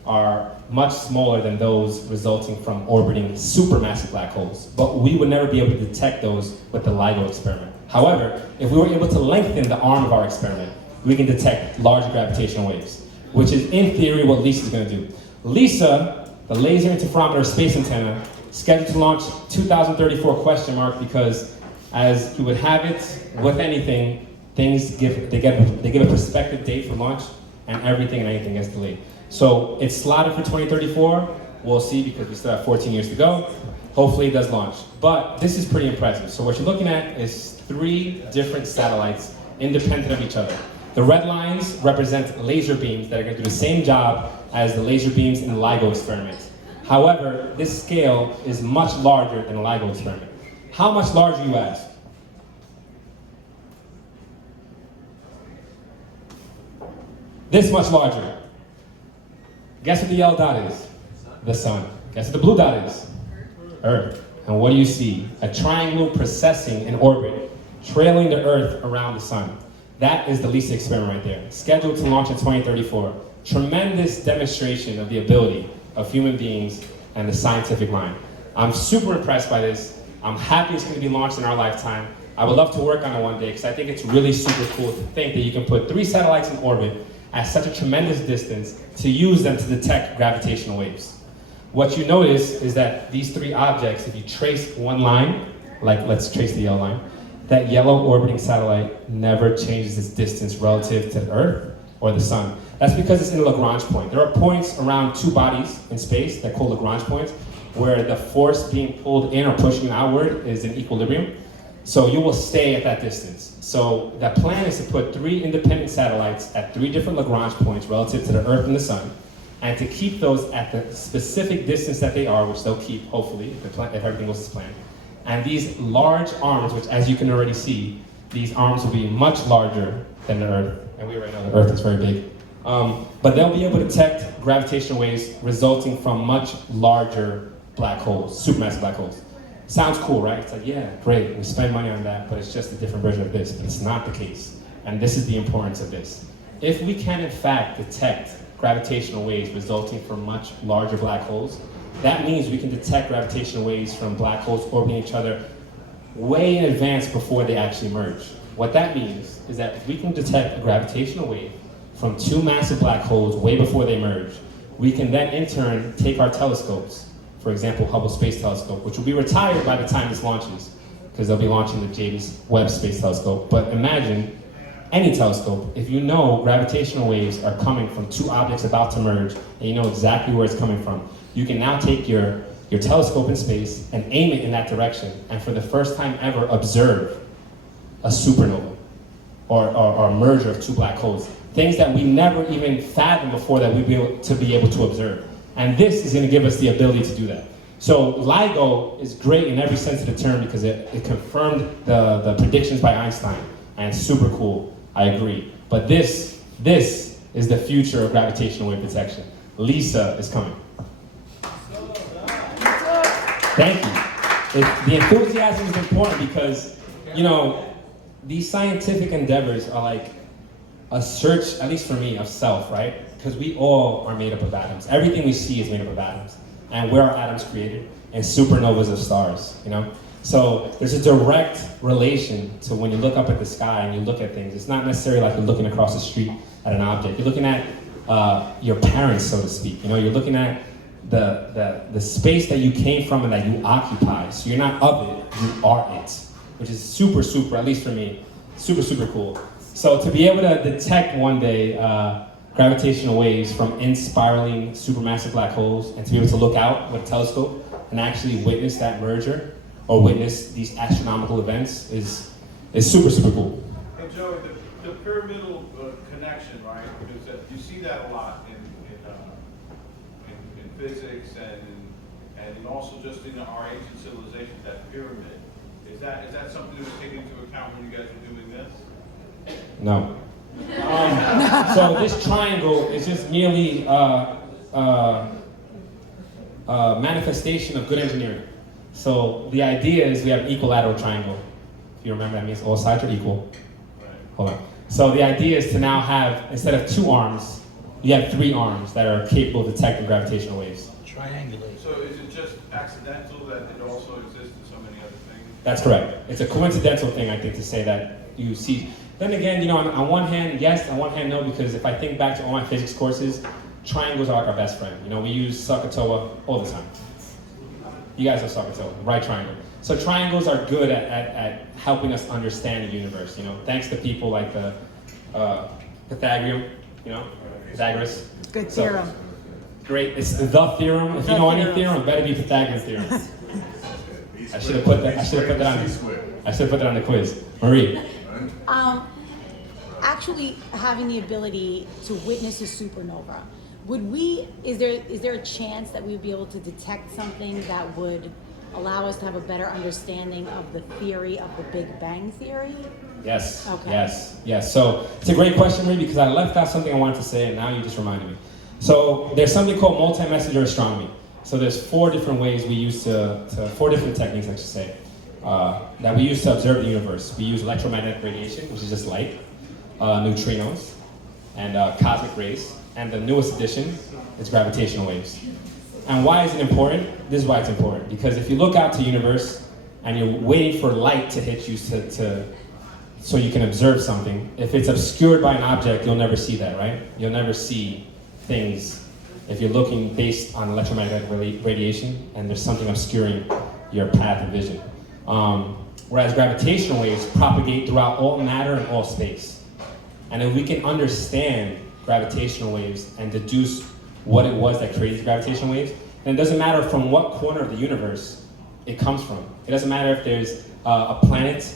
are much smaller than those resulting from orbiting supermassive black holes, but we would never be able to detect those with the LIGO experiment. However, if we were able to lengthen the arm of our experiment, we can detect large gravitational waves, which is in theory what LISA is going to do. LISA, the Laser Interferometer Space Antenna, scheduled to launch 2034 ? Because as you would have it with anything, they give a prospective date for launch, and everything and anything gets delayed. So it's slotted for 2034. We'll see because we still have 14 years to go. Hopefully it does launch. But this is pretty impressive. So what you're looking at is 3 different satellites independent of each other. The red lines represent laser beams that are going to do the same job as the laser beams in the LIGO experiment. However, this scale is much larger than the LIGO experiment. How much larger, you ask? This much larger. Guess what the yellow dot is? The sun. Guess what the blue dot is? Earth. And what do you see? A triangle precessing in orbit, trailing the Earth around the sun. That is the LISA experiment right there, scheduled to launch in 2034. Tremendous demonstration of the ability of human beings and the scientific mind. I'm super impressed by this. I'm happy it's going to be launched in our lifetime. I would love to work on it one day because I think it's really super cool to think that you can put 3 satellites in orbit at such a tremendous distance to use them to detect gravitational waves. What you notice is that these 3 objects, if you trace one line, like let's trace the yellow line, that yellow orbiting satellite never changes its distance relative to the Earth or the sun. That's because it's in a Lagrange point. There are points around 2 bodies in space that are called Lagrange points, where the force being pulled in or pushing outward is in equilibrium. So you will stay at that distance. So the plan is to put 3 independent satellites at 3 different Lagrange points relative to the Earth and the sun, and to keep those at the specific distance that they are, which they'll keep, hopefully, if everything goes as planned. And these large arms, which as you can already see, these arms will be much larger than the Earth, and we already know the Earth is very big. But they'll be able to detect gravitational waves resulting from much larger black holes, supermassive black holes. Sounds cool, right? It's like, yeah, great, we spend money on that, but it's just a different version of this. But it's not the case. And this is the importance of this. If we can, in fact, detect gravitational waves resulting from much larger black holes, that means we can detect gravitational waves from black holes orbiting each other way in advance before they actually merge. What that means is that if we can detect a gravitational wave from 2 massive black holes way before they merge, we can then in turn take our telescopes, for example, Hubble Space Telescope, which will be retired by the time this launches, because they'll be launching the James Webb Space Telescope. But imagine any telescope, if you know gravitational waves are coming from 2 objects about to merge, and you know exactly where it's coming from, you can now take your telescope in space and aim it in that direction, and for the first time ever observe a supernova or a merger of 2 black holes. Things that we never even fathomed before that we'd be able to observe. And this is going to give us the ability to do that. So LIGO is great in every sense of the term because it confirmed the predictions by Einstein, and it's super cool, I agree. But this is the future of gravitational wave detection. LISA is coming. Thank you. The enthusiasm is important because, you know, these scientific endeavors are like a search, at least for me, of self, right? Because we all are made up of atoms. Everything we see is made up of atoms. And where are atoms created? In supernovas of stars, you know? So there's a direct relation to when you look up at the sky and you look at things. It's not necessarily like you're looking across the street at an object. You're looking at your parents, so to speak. You know, you're looking at the space that you came from and that you occupy. So you're not of it, you are it. Which is super, at least for me, super cool. So to be able to detect one day gravitational waves from in-spiraling supermassive black holes, and to be able to look out with a telescope and actually witness that merger or witness these astronomical events is super, super cool. And Joey, the pyramidal connection, right? Because you see that a lot in physics and also just in our ancient civilization, that pyramid. Is that something that was taken into account when you guys were doing this? No. So this triangle is just merely manifestation of good engineering. So the idea is we have an equilateral triangle. If you remember, that means all sides are equal. Right. Hold on. So the idea is to now have, instead of 2 arms, you have 3 arms that are capable of detecting gravitational waves. Triangulate. So is it just accidental that it also exists in so many other things? That's correct. It's a coincidental thing, I think, to say that you see. Then again, you know, on one hand, yes, on one hand, no, because if I think back to all my physics courses, triangles are like our best friend. You know, we use SOHCAHTOA all the time. You guys know SOHCAHTOA, right triangle. So triangles are good at helping us understand the universe, you know, thanks to people like the Pythagorean, you know, Pythagoras. Good So, theorem. great, it's the theorem. If you know any theorem, it better be Pythagorean theorem. I should have put that on the quiz. Marie. Actually having the ability to witness a supernova, is there a chance that we would be able to detect something that would allow us to have a better understanding of the theory of the Big Bang Theory? Yes, Okay. yes. So it's a great question, Marie, because I left out something I wanted to say and now you just reminded me. So there's something called multi-messenger astronomy. So there's 4 different ways we use 4 different techniques, I should say, that we use to observe the universe. We use electromagnetic radiation, which is just light, neutrinos, and cosmic rays. And the newest addition is gravitational waves. And why is it important? This is why it's important. Because if you look out to the universe and you're waiting for light to hit you so you can observe something, if it's obscured by an object, you'll never see that, right? You'll never see things if you're looking based on electromagnetic radiation and there's something obscuring your path of vision. Whereas gravitational waves propagate throughout all matter and all space. And if we can understand gravitational waves and deduce what it was that created gravitational waves, then it doesn't matter from what corner of the universe it comes from. It doesn't matter if there's a planet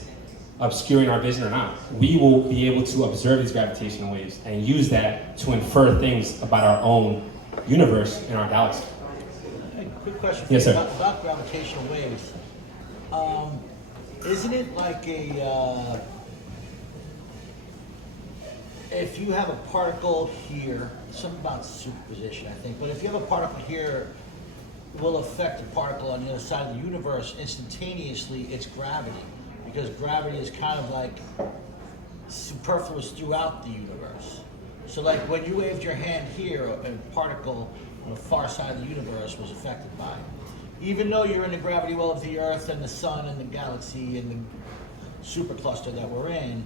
obscuring our vision or not. We will be able to observe these gravitational waves and use that to infer things about our own universe and our galaxy. Hey, quick question. Yes, sir. About gravitational waves. Isn't it like if you have a particle here, something about superposition, I think, but if you have a particle here, it will affect a particle on the other side of the universe instantaneously, it's gravity. Because gravity is kind of like superfluous throughout the universe. So like when you waved your hand here, a particle on the far side of the universe was affected by it. Even though you're in the gravity well of the Earth and the Sun and the galaxy and the supercluster that we're in,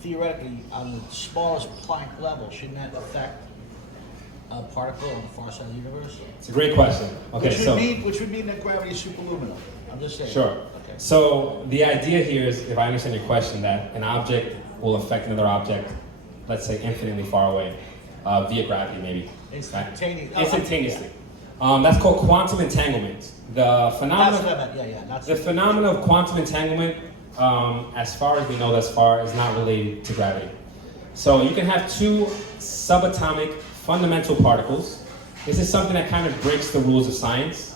theoretically, on the smallest Planck level, shouldn't that affect a particle on the far side of the universe? It's a great question. Okay, Which would mean that gravity is superluminal. I'm just saying. Sure. Okay. So the idea here is, if I understand your question, that an object will affect another object, let's say infinitely far away, via gravity maybe. Instantaneously. That's called quantum entanglement. The phenomenon. That's what I meant. Yeah. The phenomenon of quantum entanglement, as far as we know thus far, is not related to gravity. So you can have 2 subatomic fundamental particles. This is something that kind of breaks the rules of science,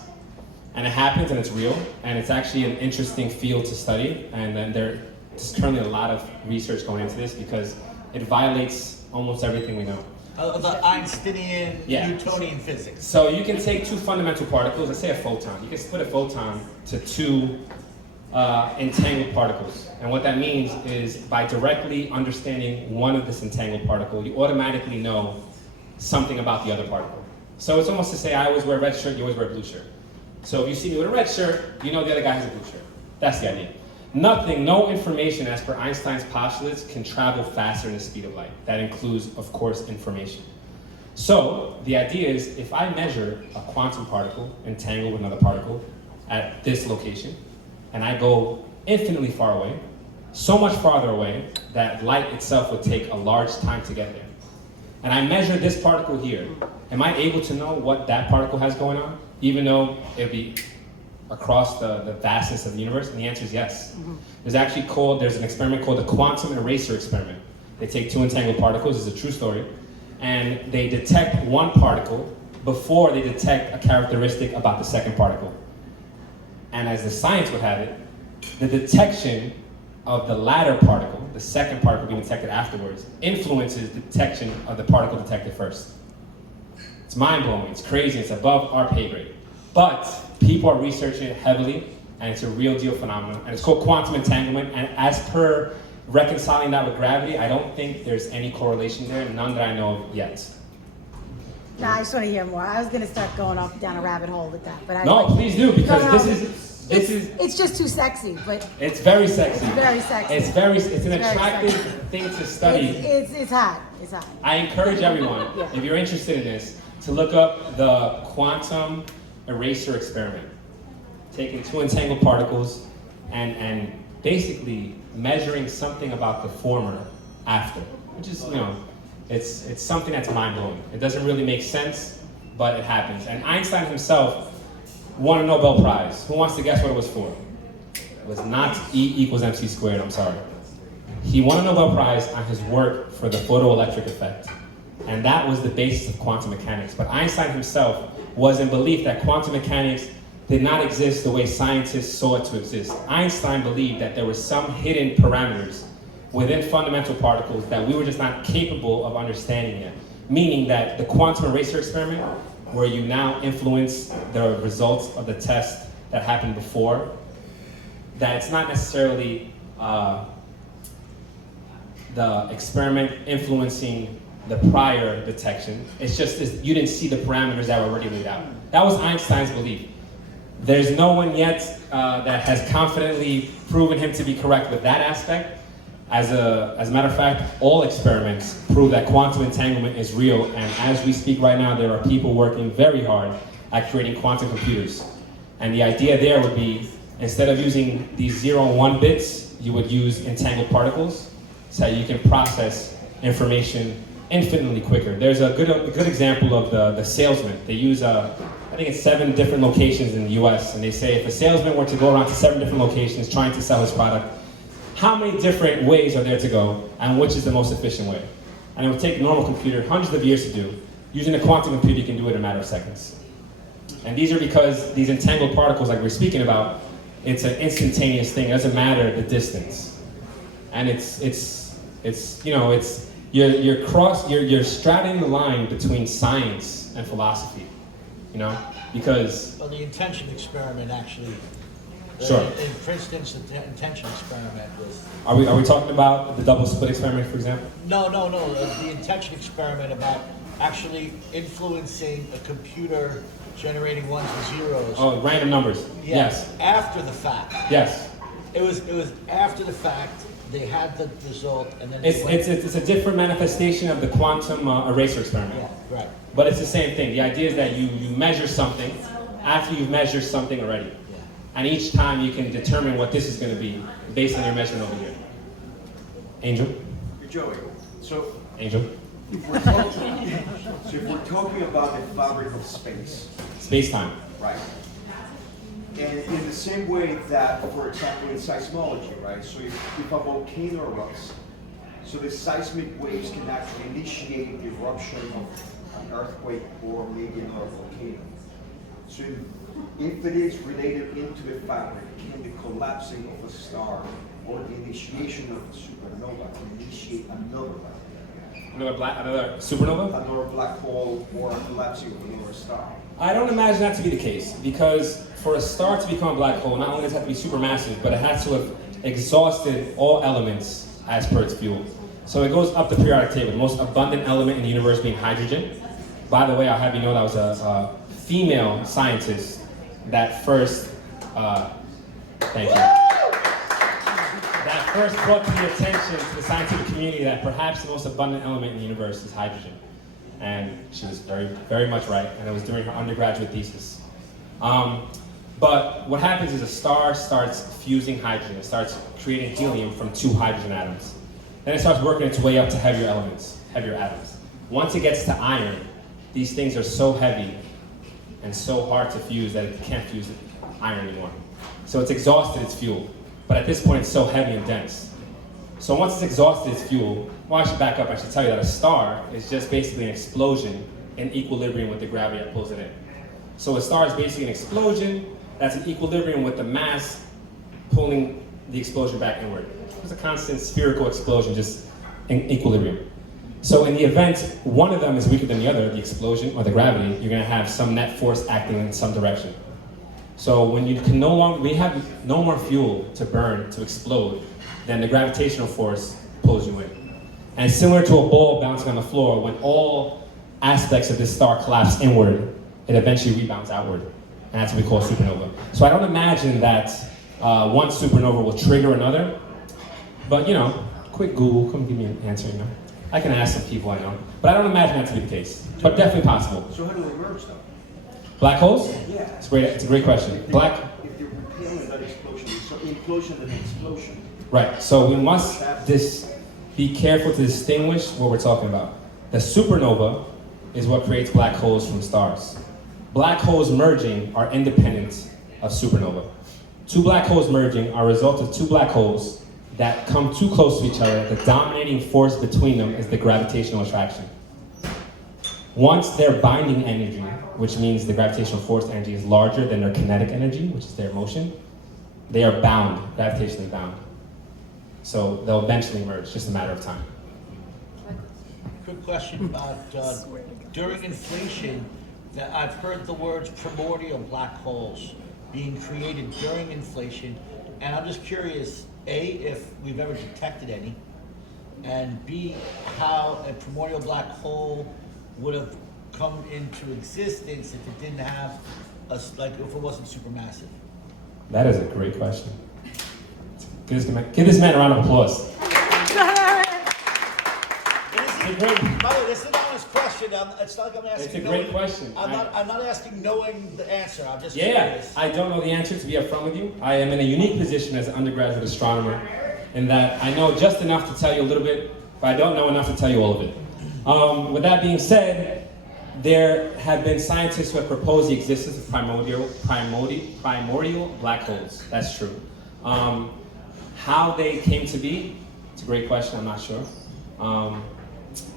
and it happens and it's real, and it's actually an interesting field to study, and then there's currently a lot of research going into this because it violates almost everything we know. The Einsteinian, Yeah. Newtonian physics. So you can take 2 fundamental particles, let's say a photon. You can split a photon to 2 entangled particles. And what that means is by directly understanding one of this entangled particle, you automatically know something about the other particle. So it's almost to say, I always wear a red shirt, you always wear a blue shirt. So if you see me with a red shirt, you know the other guy has a blue shirt. That's the idea. No information as per Einstein's postulates can travel faster than the speed of light. That includes, of course, information. So the idea is, if I measure a quantum particle entangled with another particle at this location, and I go infinitely far away, so much farther away that light itself would take a large time to get there, and I measure this particle here, am I able to know what that particle has going on? Even though it'd be across the vastness of the universe? And the answer is yes. There's an experiment called the quantum eraser experiment. They take two entangled particles, it's a true story, and they detect one particle before they detect a characteristic about the second particle. And as the science would have it, the detection of the latter particle, the second particle being detected afterwards, influences the detection of the particle detected first. It's mind-blowing, it's crazy, it's above our pay grade. But people are researching it heavily, and it's a real deal phenomenon, and it's called quantum entanglement, and as per reconciling that with gravity, I don't think there's any correlation there, none that I know of yet. Nah, I just want to hear more. I was going to start going off down a rabbit hole with that, but No, please do, because this is it's just too sexy, but it's very sexy. it's very sexy. It's an very attractive sexy. thing to study. It's hot. It's hot. I encourage everyone, Yeah. if you're interested in this, to look up the quantum eraser experiment. Taking two entangled particles and basically measuring something about the former after, which is, it's something that's mind-blowing. It doesn't really make sense, but it happens. And Einstein himself won a Nobel Prize. Who wants to guess what it was for? It was not E=mc², I'm sorry. He won a Nobel Prize on his work for the photoelectric effect. And that was the basis of quantum mechanics. But Einstein himself was in belief that quantum mechanics did not exist the way scientists saw it to exist. Einstein believed that there were some hidden parameters within fundamental particles that we were just not capable of understanding yet. Meaning that the quantum eraser experiment, where you now influence the results of the test that happened before, that it's not necessarily the experiment influencing the prior detection. It's just you didn't see the parameters that were already laid out. That was Einstein's belief. There's no one yet that has confidently proven him to be correct with that aspect. As a matter of fact, all experiments prove that quantum entanglement is real, and as we speak right now, there are people working very hard at creating quantum computers. And the idea there would be, instead of using these 0 and 1 bits, you would use entangled particles, so you can process information infinitely quicker. There's a good example of the salesman. They use, I think it's 7 different locations in the US, and they say if a salesman were to go around to 7 different locations trying to sell his product, how many different ways are there to go, and which is the most efficient way? And it would take a normal computer hundreds of years to do. Using a quantum computer, you can do it in a matter of seconds. And these are because these entangled particles, like we're speaking about, it's an instantaneous thing. It doesn't matter the distance. And you're straddling the line between science and philosophy, because. Well, the intention experiment actually. Sure. For instance, the intention experiment was. Are we talking about the double split experiment, for example? No. The intention experiment about actually influencing a computer generating ones and zeros. Oh, random numbers. Yeah, Yes. after the fact. Yes. It was after the fact. They had the result, and then It's a different manifestation of the quantum eraser experiment. Yeah, right. But it's the same thing. The idea is that you measure something after you've measured something already. Yeah. And each time you can determine what this is going to be based on your measurement over here. Angel? Joey, so Angel? if we're talking about the fabric of space, Spacetime. right? And in the same way that, for example, in seismology, right? So if a volcano erupts, so the seismic waves can actually initiate the eruption of an earthquake or maybe another volcano. So if it is related into the fabric, can the collapsing of a star or the initiation of a supernova can initiate another one? Another supernova? Another black hole or a collapsing of another star? I don't imagine that to be the case, because for a star to become a black hole, not only does it have to be supermassive, but it has to have exhausted all elements as per its fuel. So it goes up the periodic table, the most abundant element in the universe being hydrogen. By the way, I'll have you know that was a female scientist that first, thank you, that first brought to the attention to the scientific community that perhaps the most abundant element in the universe is hydrogen. And she was very, very much right, and it was during her undergraduate thesis. But what happens is a star starts fusing hydrogen. It starts creating helium from 2 hydrogen atoms. Then it starts working its way up to heavier atoms. Once it gets to iron, these things are so heavy and so hard to fuse that it can't fuse iron anymore. So it's exhausted its fuel. But at this point, it's so heavy and dense. So once it's exhausted its fuel, well, I should back up. I should tell you that a star is just basically an explosion in equilibrium with the gravity that pulls it in. So a star is basically an explosion that's in equilibrium with the mass pulling the explosion back inward. It's a constant spherical explosion, just in equilibrium. So in the event one of them is weaker than the other, the explosion or the gravity, you're going to have some net force acting in some direction. So when you can we have no more fuel to burn, to explode, then the gravitational force pulls you in. And similar to a ball bouncing on the floor, when all aspects of this star collapse inward, it eventually rebounds outward. And that's what we call supernova. So I don't imagine that one supernova will trigger another, but quick Google, come give me an answer, I can ask some people I know, but I don't imagine that to be the case, but definitely possible. So how do they merge though? Black holes? Yeah. It's a great question. If they're repelling that explosion, so implosion and explosion. Right, so we must be careful to distinguish what we're talking about. The supernova is what creates black holes from stars. Black holes merging are independent of supernova. Two black holes merging are a result of two black holes that come too close to each other. The dominating force between them is the gravitational attraction. Once their binding energy, which means the gravitational force energy is larger than their kinetic energy, which is their motion, they are bound, gravitationally bound. So they'll eventually merge, just a matter of time. Quick question about during inflation, that I've heard the words primordial black holes being created during inflation, and I'm just curious, A, if we've ever detected any, and B, how a primordial black hole would have come into existence if it didn't have if it wasn't supermassive. That is a great question. Give this man a round of applause. By the way, this is an honest question. It's not like I'm asking. It's a great question. I'm not asking knowing the answer. I'm just Yeah, curious. I don't know the answer, to be upfront with you. I am in a unique position as an undergraduate astronomer in that I know just enough to tell you a little bit, but I don't know enough to tell you all of it. With that being said, there have been scientists who have proposed the existence of primordial black holes. That's true. How they came to be, it's a great question, I'm not sure.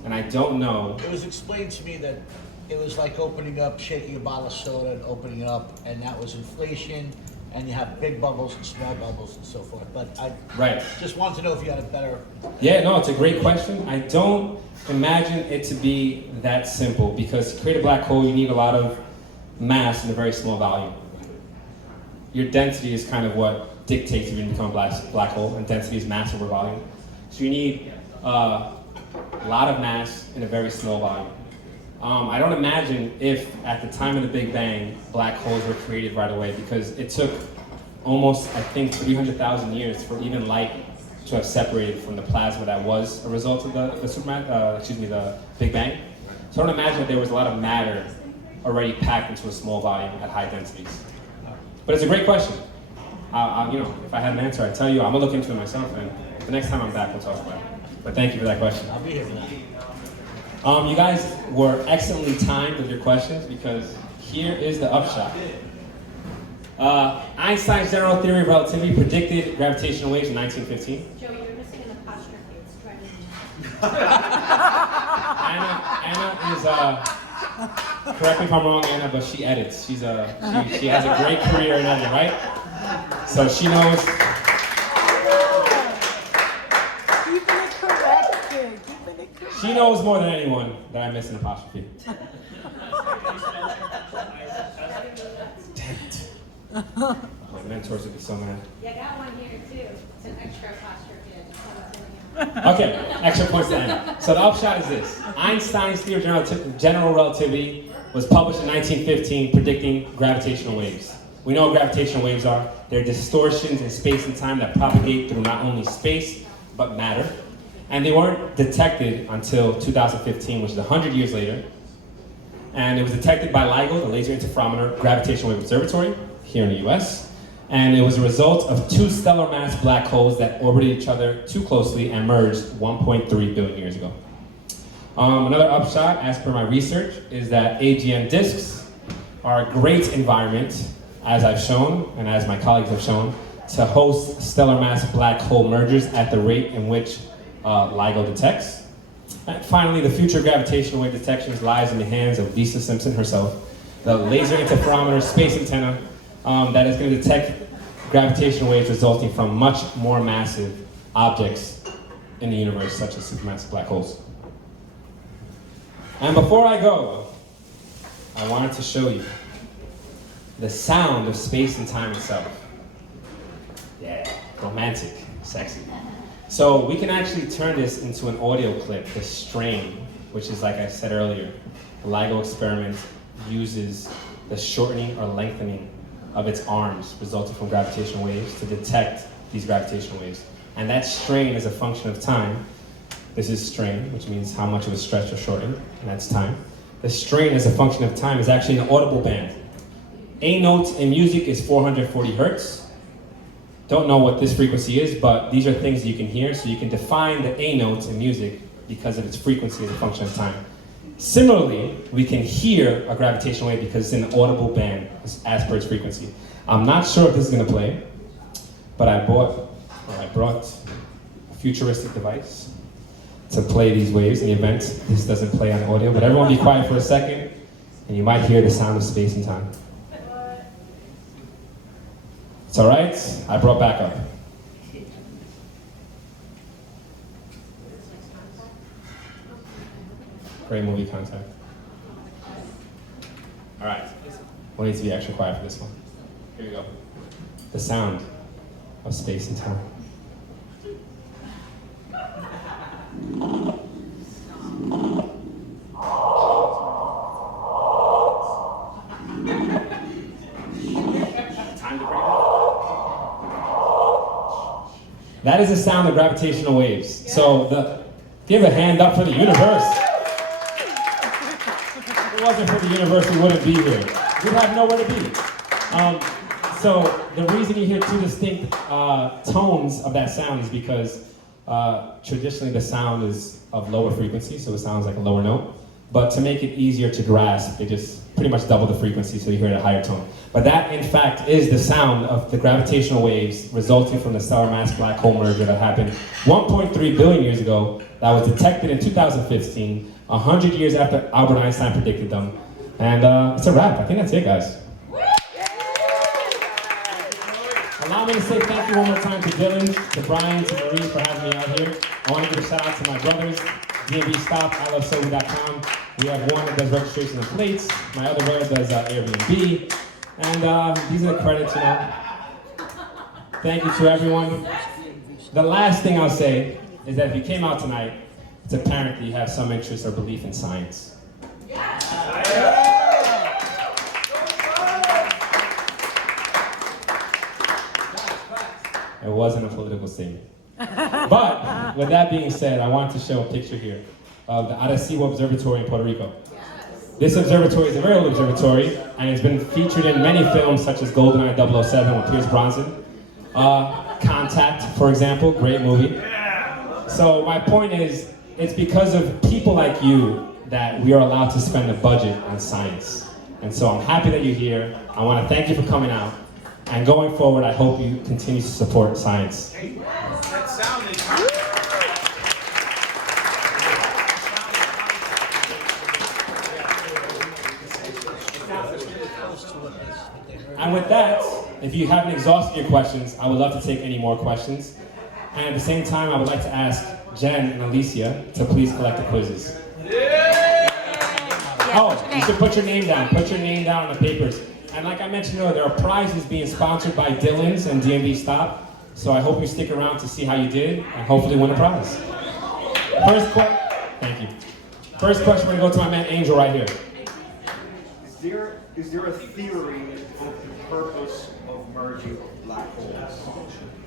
And I don't know. It was explained to me that it was like opening up, shaking a bottle of soda and opening it up, and that was inflation, and you have big bubbles and small bubbles and so forth. But I just wanted to know if you had a better... Yeah, no, it's a great question. I don't imagine it to be that simple, because to create a black hole, you need a lot of mass in a very small volume. Your density is kind of what dictates if you become a black hole, and density is mass over volume. So you need a lot of mass in a very small volume. I don't imagine if, at the time of the Big Bang, black holes were created right away, because it took almost, I think, 300,000 years for even light to have separated from the plasma that was a result of the Big Bang. So I don't imagine that there was a lot of matter already packed into a small volume at high densities. But it's a great question. If I had an answer, I'd tell you. I'm gonna look into it myself, and the next time I'm back, we'll talk about it. But thank you for that question. I'll be here for that. You guys were excellently timed with your questions, because here is the upshot. Einstein's general theory of relativity predicted gravitational waves in 1915. Joey, you're missing an apostrophe. It's driving me. Anna is, correct me if I'm wrong, Anna, but she edits. She has a great career in editing, right? So she knows. She knows more than anyone that I miss an apostrophe. Damn it. My mentors would be so mad. Yeah, I got one here too. It's an extra apostrophe. Okay, extra points to Anna. So the upshot is this. Einstein's theory of general relativity was published in 1915, predicting gravitational waves. We know what gravitational waves are. They're distortions in space and time that propagate through not only space, but matter. And they weren't detected until 2015, which is 100 years later. And it was detected by LIGO, the Laser Interferometer Gravitational Wave Observatory, here in the US. And it was a result of two stellar mass black holes that orbited each other too closely and merged 1.3 billion years ago. Another upshot, as per my research, is that AGN disks are a great environment as I've shown, and as my colleagues have shown, to host stellar mass black hole mergers at the rate in which LIGO detects. And finally, the future of gravitational wave detections lies in the hands of Lisa Simpson herself, the laser interferometer space antenna that is going to detect gravitational waves resulting from much more massive objects in the universe, such as supermassive black holes. And before I go, I wanted to show you the sound of space and time itself. Yeah, romantic, sexy. So we can actually turn this into an audio clip, the strain, which is, like I said earlier, the LIGO experiment uses the shortening or lengthening of its arms resulting from gravitational waves to detect these gravitational waves. And that strain is a function of time. This is strain, which means how much it was stretched or shortened, and that's time. The strain as a function of time is actually an audible band. A note in music is 440 hertz. Don't know what this frequency is, but these are things that you can hear, so you can define the A notes in music because of its frequency as a function of time. Similarly, we can hear a gravitational wave because it's in an audible band as per its frequency. I'm not sure if this is going to play, but I brought a futuristic device to play these waves in the event this doesn't play on audio. But everyone be quiet for a second, and you might hear the sound of space and time. It's all right, I brought backup. Great movie Contact. All right, we'll need to be extra quiet for this one. Here we go. The sound of space and time. Time to break it. That is the sound of gravitational waves. So give a hand up for the universe. If it wasn't for the universe, we wouldn't be here. We'd have nowhere to be. So the reason you hear two distinct tones of that sound is because traditionally the sound is of lower frequency, so it sounds like a lower note. But to make it easier to grasp, they just pretty much double the frequency, so you hear a higher tone. But that, in fact, is the sound of the gravitational waves resulting from the stellar mass black hole merger that happened 1.3 billion years ago, that was detected in 2015, 100 years after Albert Einstein predicted them. And it's a wrap. I think that's it, guys. Allow me to say thank you one more time to Dylan, to Brian, to Marie for having me out here. I want to give a shout out to my brothers, D&B Stop, ilovesober.com. We have one that does registration and plates. My other brother does Airbnb. And these are the credits, you know. Thank you to everyone. The last thing I'll say is that if you came out tonight, it's apparent that you have some interest or belief in science. It wasn't a political statement. But with that being said, I want to show a picture here of the Arecibo Observatory in Puerto Rico. This observatory is a very old observatory, and it's been featured in many films such as GoldenEye 007 with Pierce Brosnan. Contact, for example, great movie. So my point is, it's because of people like you that we are allowed to spend a budget on science. And so I'm happy that you're here. I want to thank you for coming out. And going forward, I hope you continue to support science. That sounded. And with that, if you haven't exhausted your questions, I would love to take any more questions. And at the same time, I would like to ask Jen and Alicia to please collect the quizzes. Oh, you should put your name down. Put your name down on the papers. And like I mentioned earlier, there are prizes being sponsored by Dillon's and D&B Stop. So I hope you stick around to see how you did and hopefully win a prize. Thank you. First question, we're gonna go to my man Angel right here. Is there a theory of the purpose of merging black holes?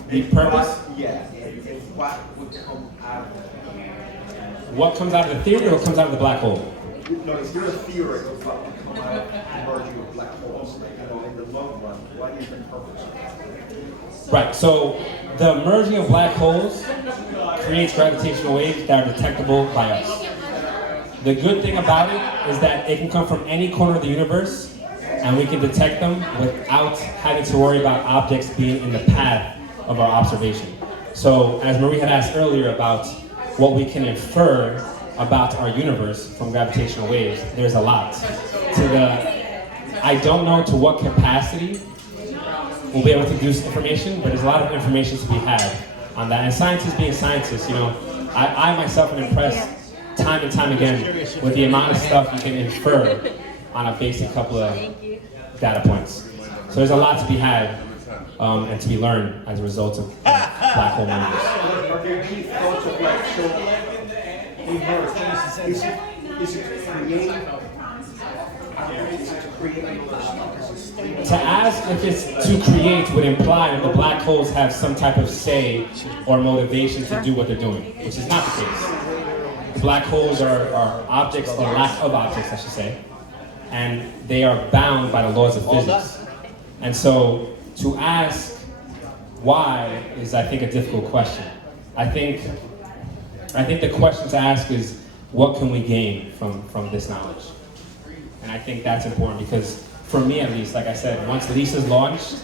The purpose? Yeah, and what would come out of it? What comes out of the theory or what comes out of the black hole? No, is there a theory of what would come out of the merging of black holes? In the long run, what is the purpose of that? Right, so the merging of black holes creates gravitational waves that are detectable by us. The good thing about it is that it can come from any corner of the universe and we can detect them without having to worry about objects being in the path of our observation. So, as Marie had asked earlier about what we can infer about our universe from gravitational waves, there's a lot. I don't know to what capacity we'll be able to deduce information, but there's a lot of information to be had on that. And scientists being scientists, you know, I myself am impressed time and time again with the amount of stuff you can infer on a basic couple of data points. So there's a lot to be had and to be learned as a result of black hole memories. Are there any thoughts of like, so, immerse, is it creating? To ask if it's to create would imply that the black holes have some type of say or motivation to do what they're doing, which is not the case. Black holes are objects, or lack of objects, I should say, and they are bound by the laws of physics. And so to ask why is, I think, a difficult question. I think the question to ask is, what can we gain from this knowledge? And I think that's important because, for me at least, like I said, once LISA's launched,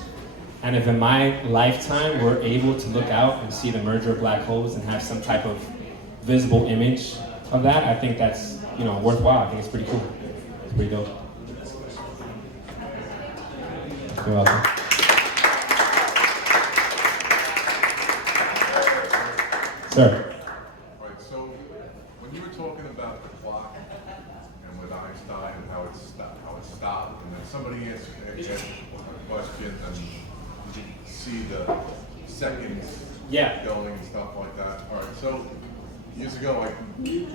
and if in my lifetime we're able to look out and see the merger of black holes and have some type of visible image of that, I think that's, you know, worthwhile. I think it's pretty cool. It's pretty dope. You're welcome. Sir. All right, so when you were talking about the clock and with Einstein and how it stopped, and then somebody asked a question and you could see the seconds going and stuff like that. All right, so years ago I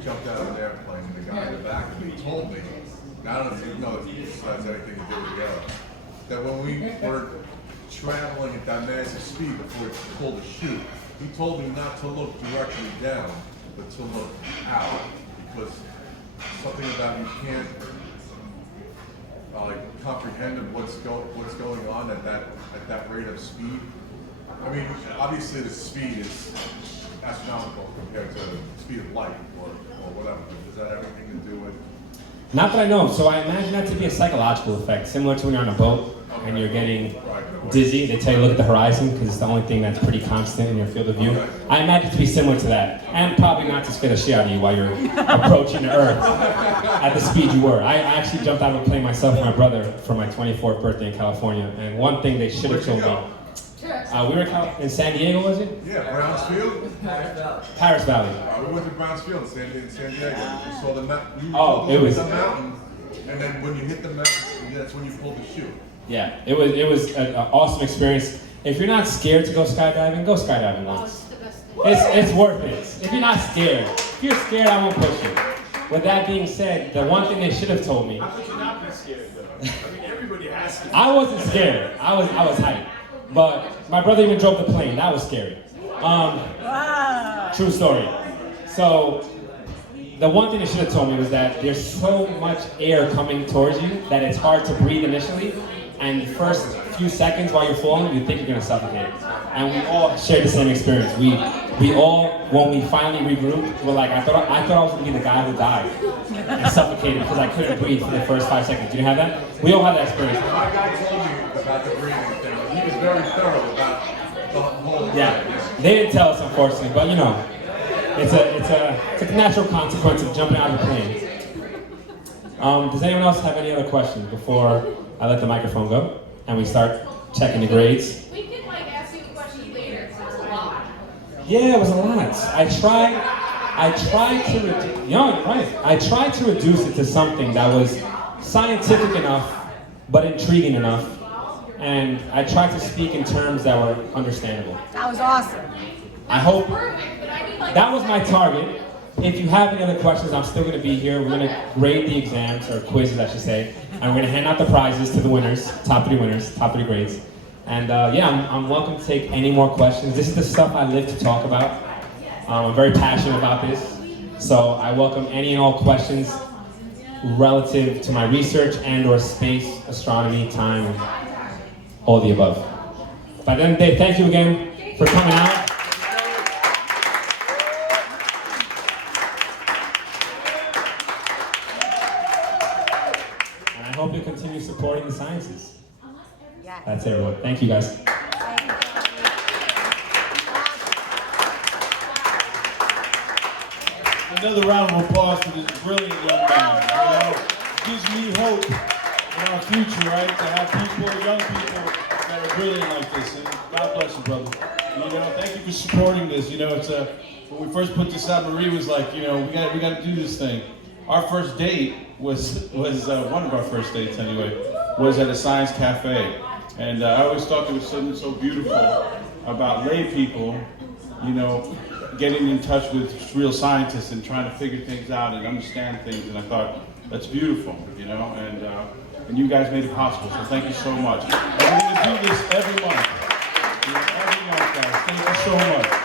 jumped out of an airplane and the guy in the back of me told me, and I don't know if you know if this has anything to do with the other, that when we were traveling at that massive speed before it's pulled a chute, he told me not to look directly down, but to look out, because something about you can't comprehend what's going on at that rate of speed. I mean, obviously the speed is astronomical compared to the speed of light or whatever. Does that have anything to do with? Not that I know of. So I imagine that to be a psychological effect, similar to when you're on a boat and you're getting dizzy. They tell you to look at the horizon because it's the only thing that's pretty constant in your field of view. I imagine it to be similar to that, and probably not to scare the shit out of you while you're approaching the Earth at the speed you were. I actually jumped out of a plane myself with my brother for my 24th birthday in California, and one thing they should have told me. We were in San Diego, was it? Yeah, Browns Field? Paris Valley. We went to Browns Field in San Diego. We saw the mountain. It was the mountain, and then when you hit the mountain, that's when you pull the chute. Yeah, it was an awesome experience. If you're not scared to go skydiving once. It's worth it. If you're not scared. If you're scared, I won't push you. With that being said, the one thing they should have told me. How could you not be scared though? I mean, everybody has to. I wasn't scared. I was hyped. But my brother even drove the plane. That was scary. True story. So the one thing they should have told me was that there's so much air coming towards you that it's hard to breathe initially. And the first few seconds while you're falling, you think you're gonna suffocate. And we all shared the same experience. We all, when we finally regrouped, were like, I thought I was gonna be the guy who died and suffocated because I couldn't breathe for the first 5 seconds. Did you have that? We all had that experience. My guy told me about the breathing thing. He was very thorough about the whole thing. Yeah, they didn't tell us, unfortunately, but you know, it's a natural consequence of jumping out of the plane. Does anyone else have any other questions before I let the microphone go and we start checking the grades? We can ask you a question later, because it's a lot. Yeah, it was a lot. I tried to reduce it to something that was scientific enough, but intriguing enough. And I tried to speak in terms that were understandable. That was awesome. I hope Perfect, but I mean that was my target. If you have any other questions, I'm still going to be here. We're going to grade the exams, or quizzes, I should say. And we're going to hand out the prizes to the winners, top 3 winners, top 3 grades. And I'm welcome to take any more questions. This is the stuff I live to talk about. I'm very passionate about this. So I welcome any and all questions relative to my research and or space, astronomy, time, and all the above. By the end of the day, thank you again for coming out. And I hope you continue supporting the science That's everyone. Thank you, guys. Another round of applause for this brilliant young man. You know, gives me hope in our future, right? To have people, young people that are brilliant like this. And God bless you, brother. You know, thank you for supporting this. You know, it's when we first put this out, Marie was like, you know, we got to do this thing. Our first date was one of our first dates anyway, was at a science cafe. And I always thought there was something so beautiful about lay people, you know, getting in touch with real scientists and trying to figure things out and understand things. And I thought, that's beautiful, you know, and you guys made it possible, so thank you so much. And we're going to do this every month. You know, every month, guys. Thank you so much.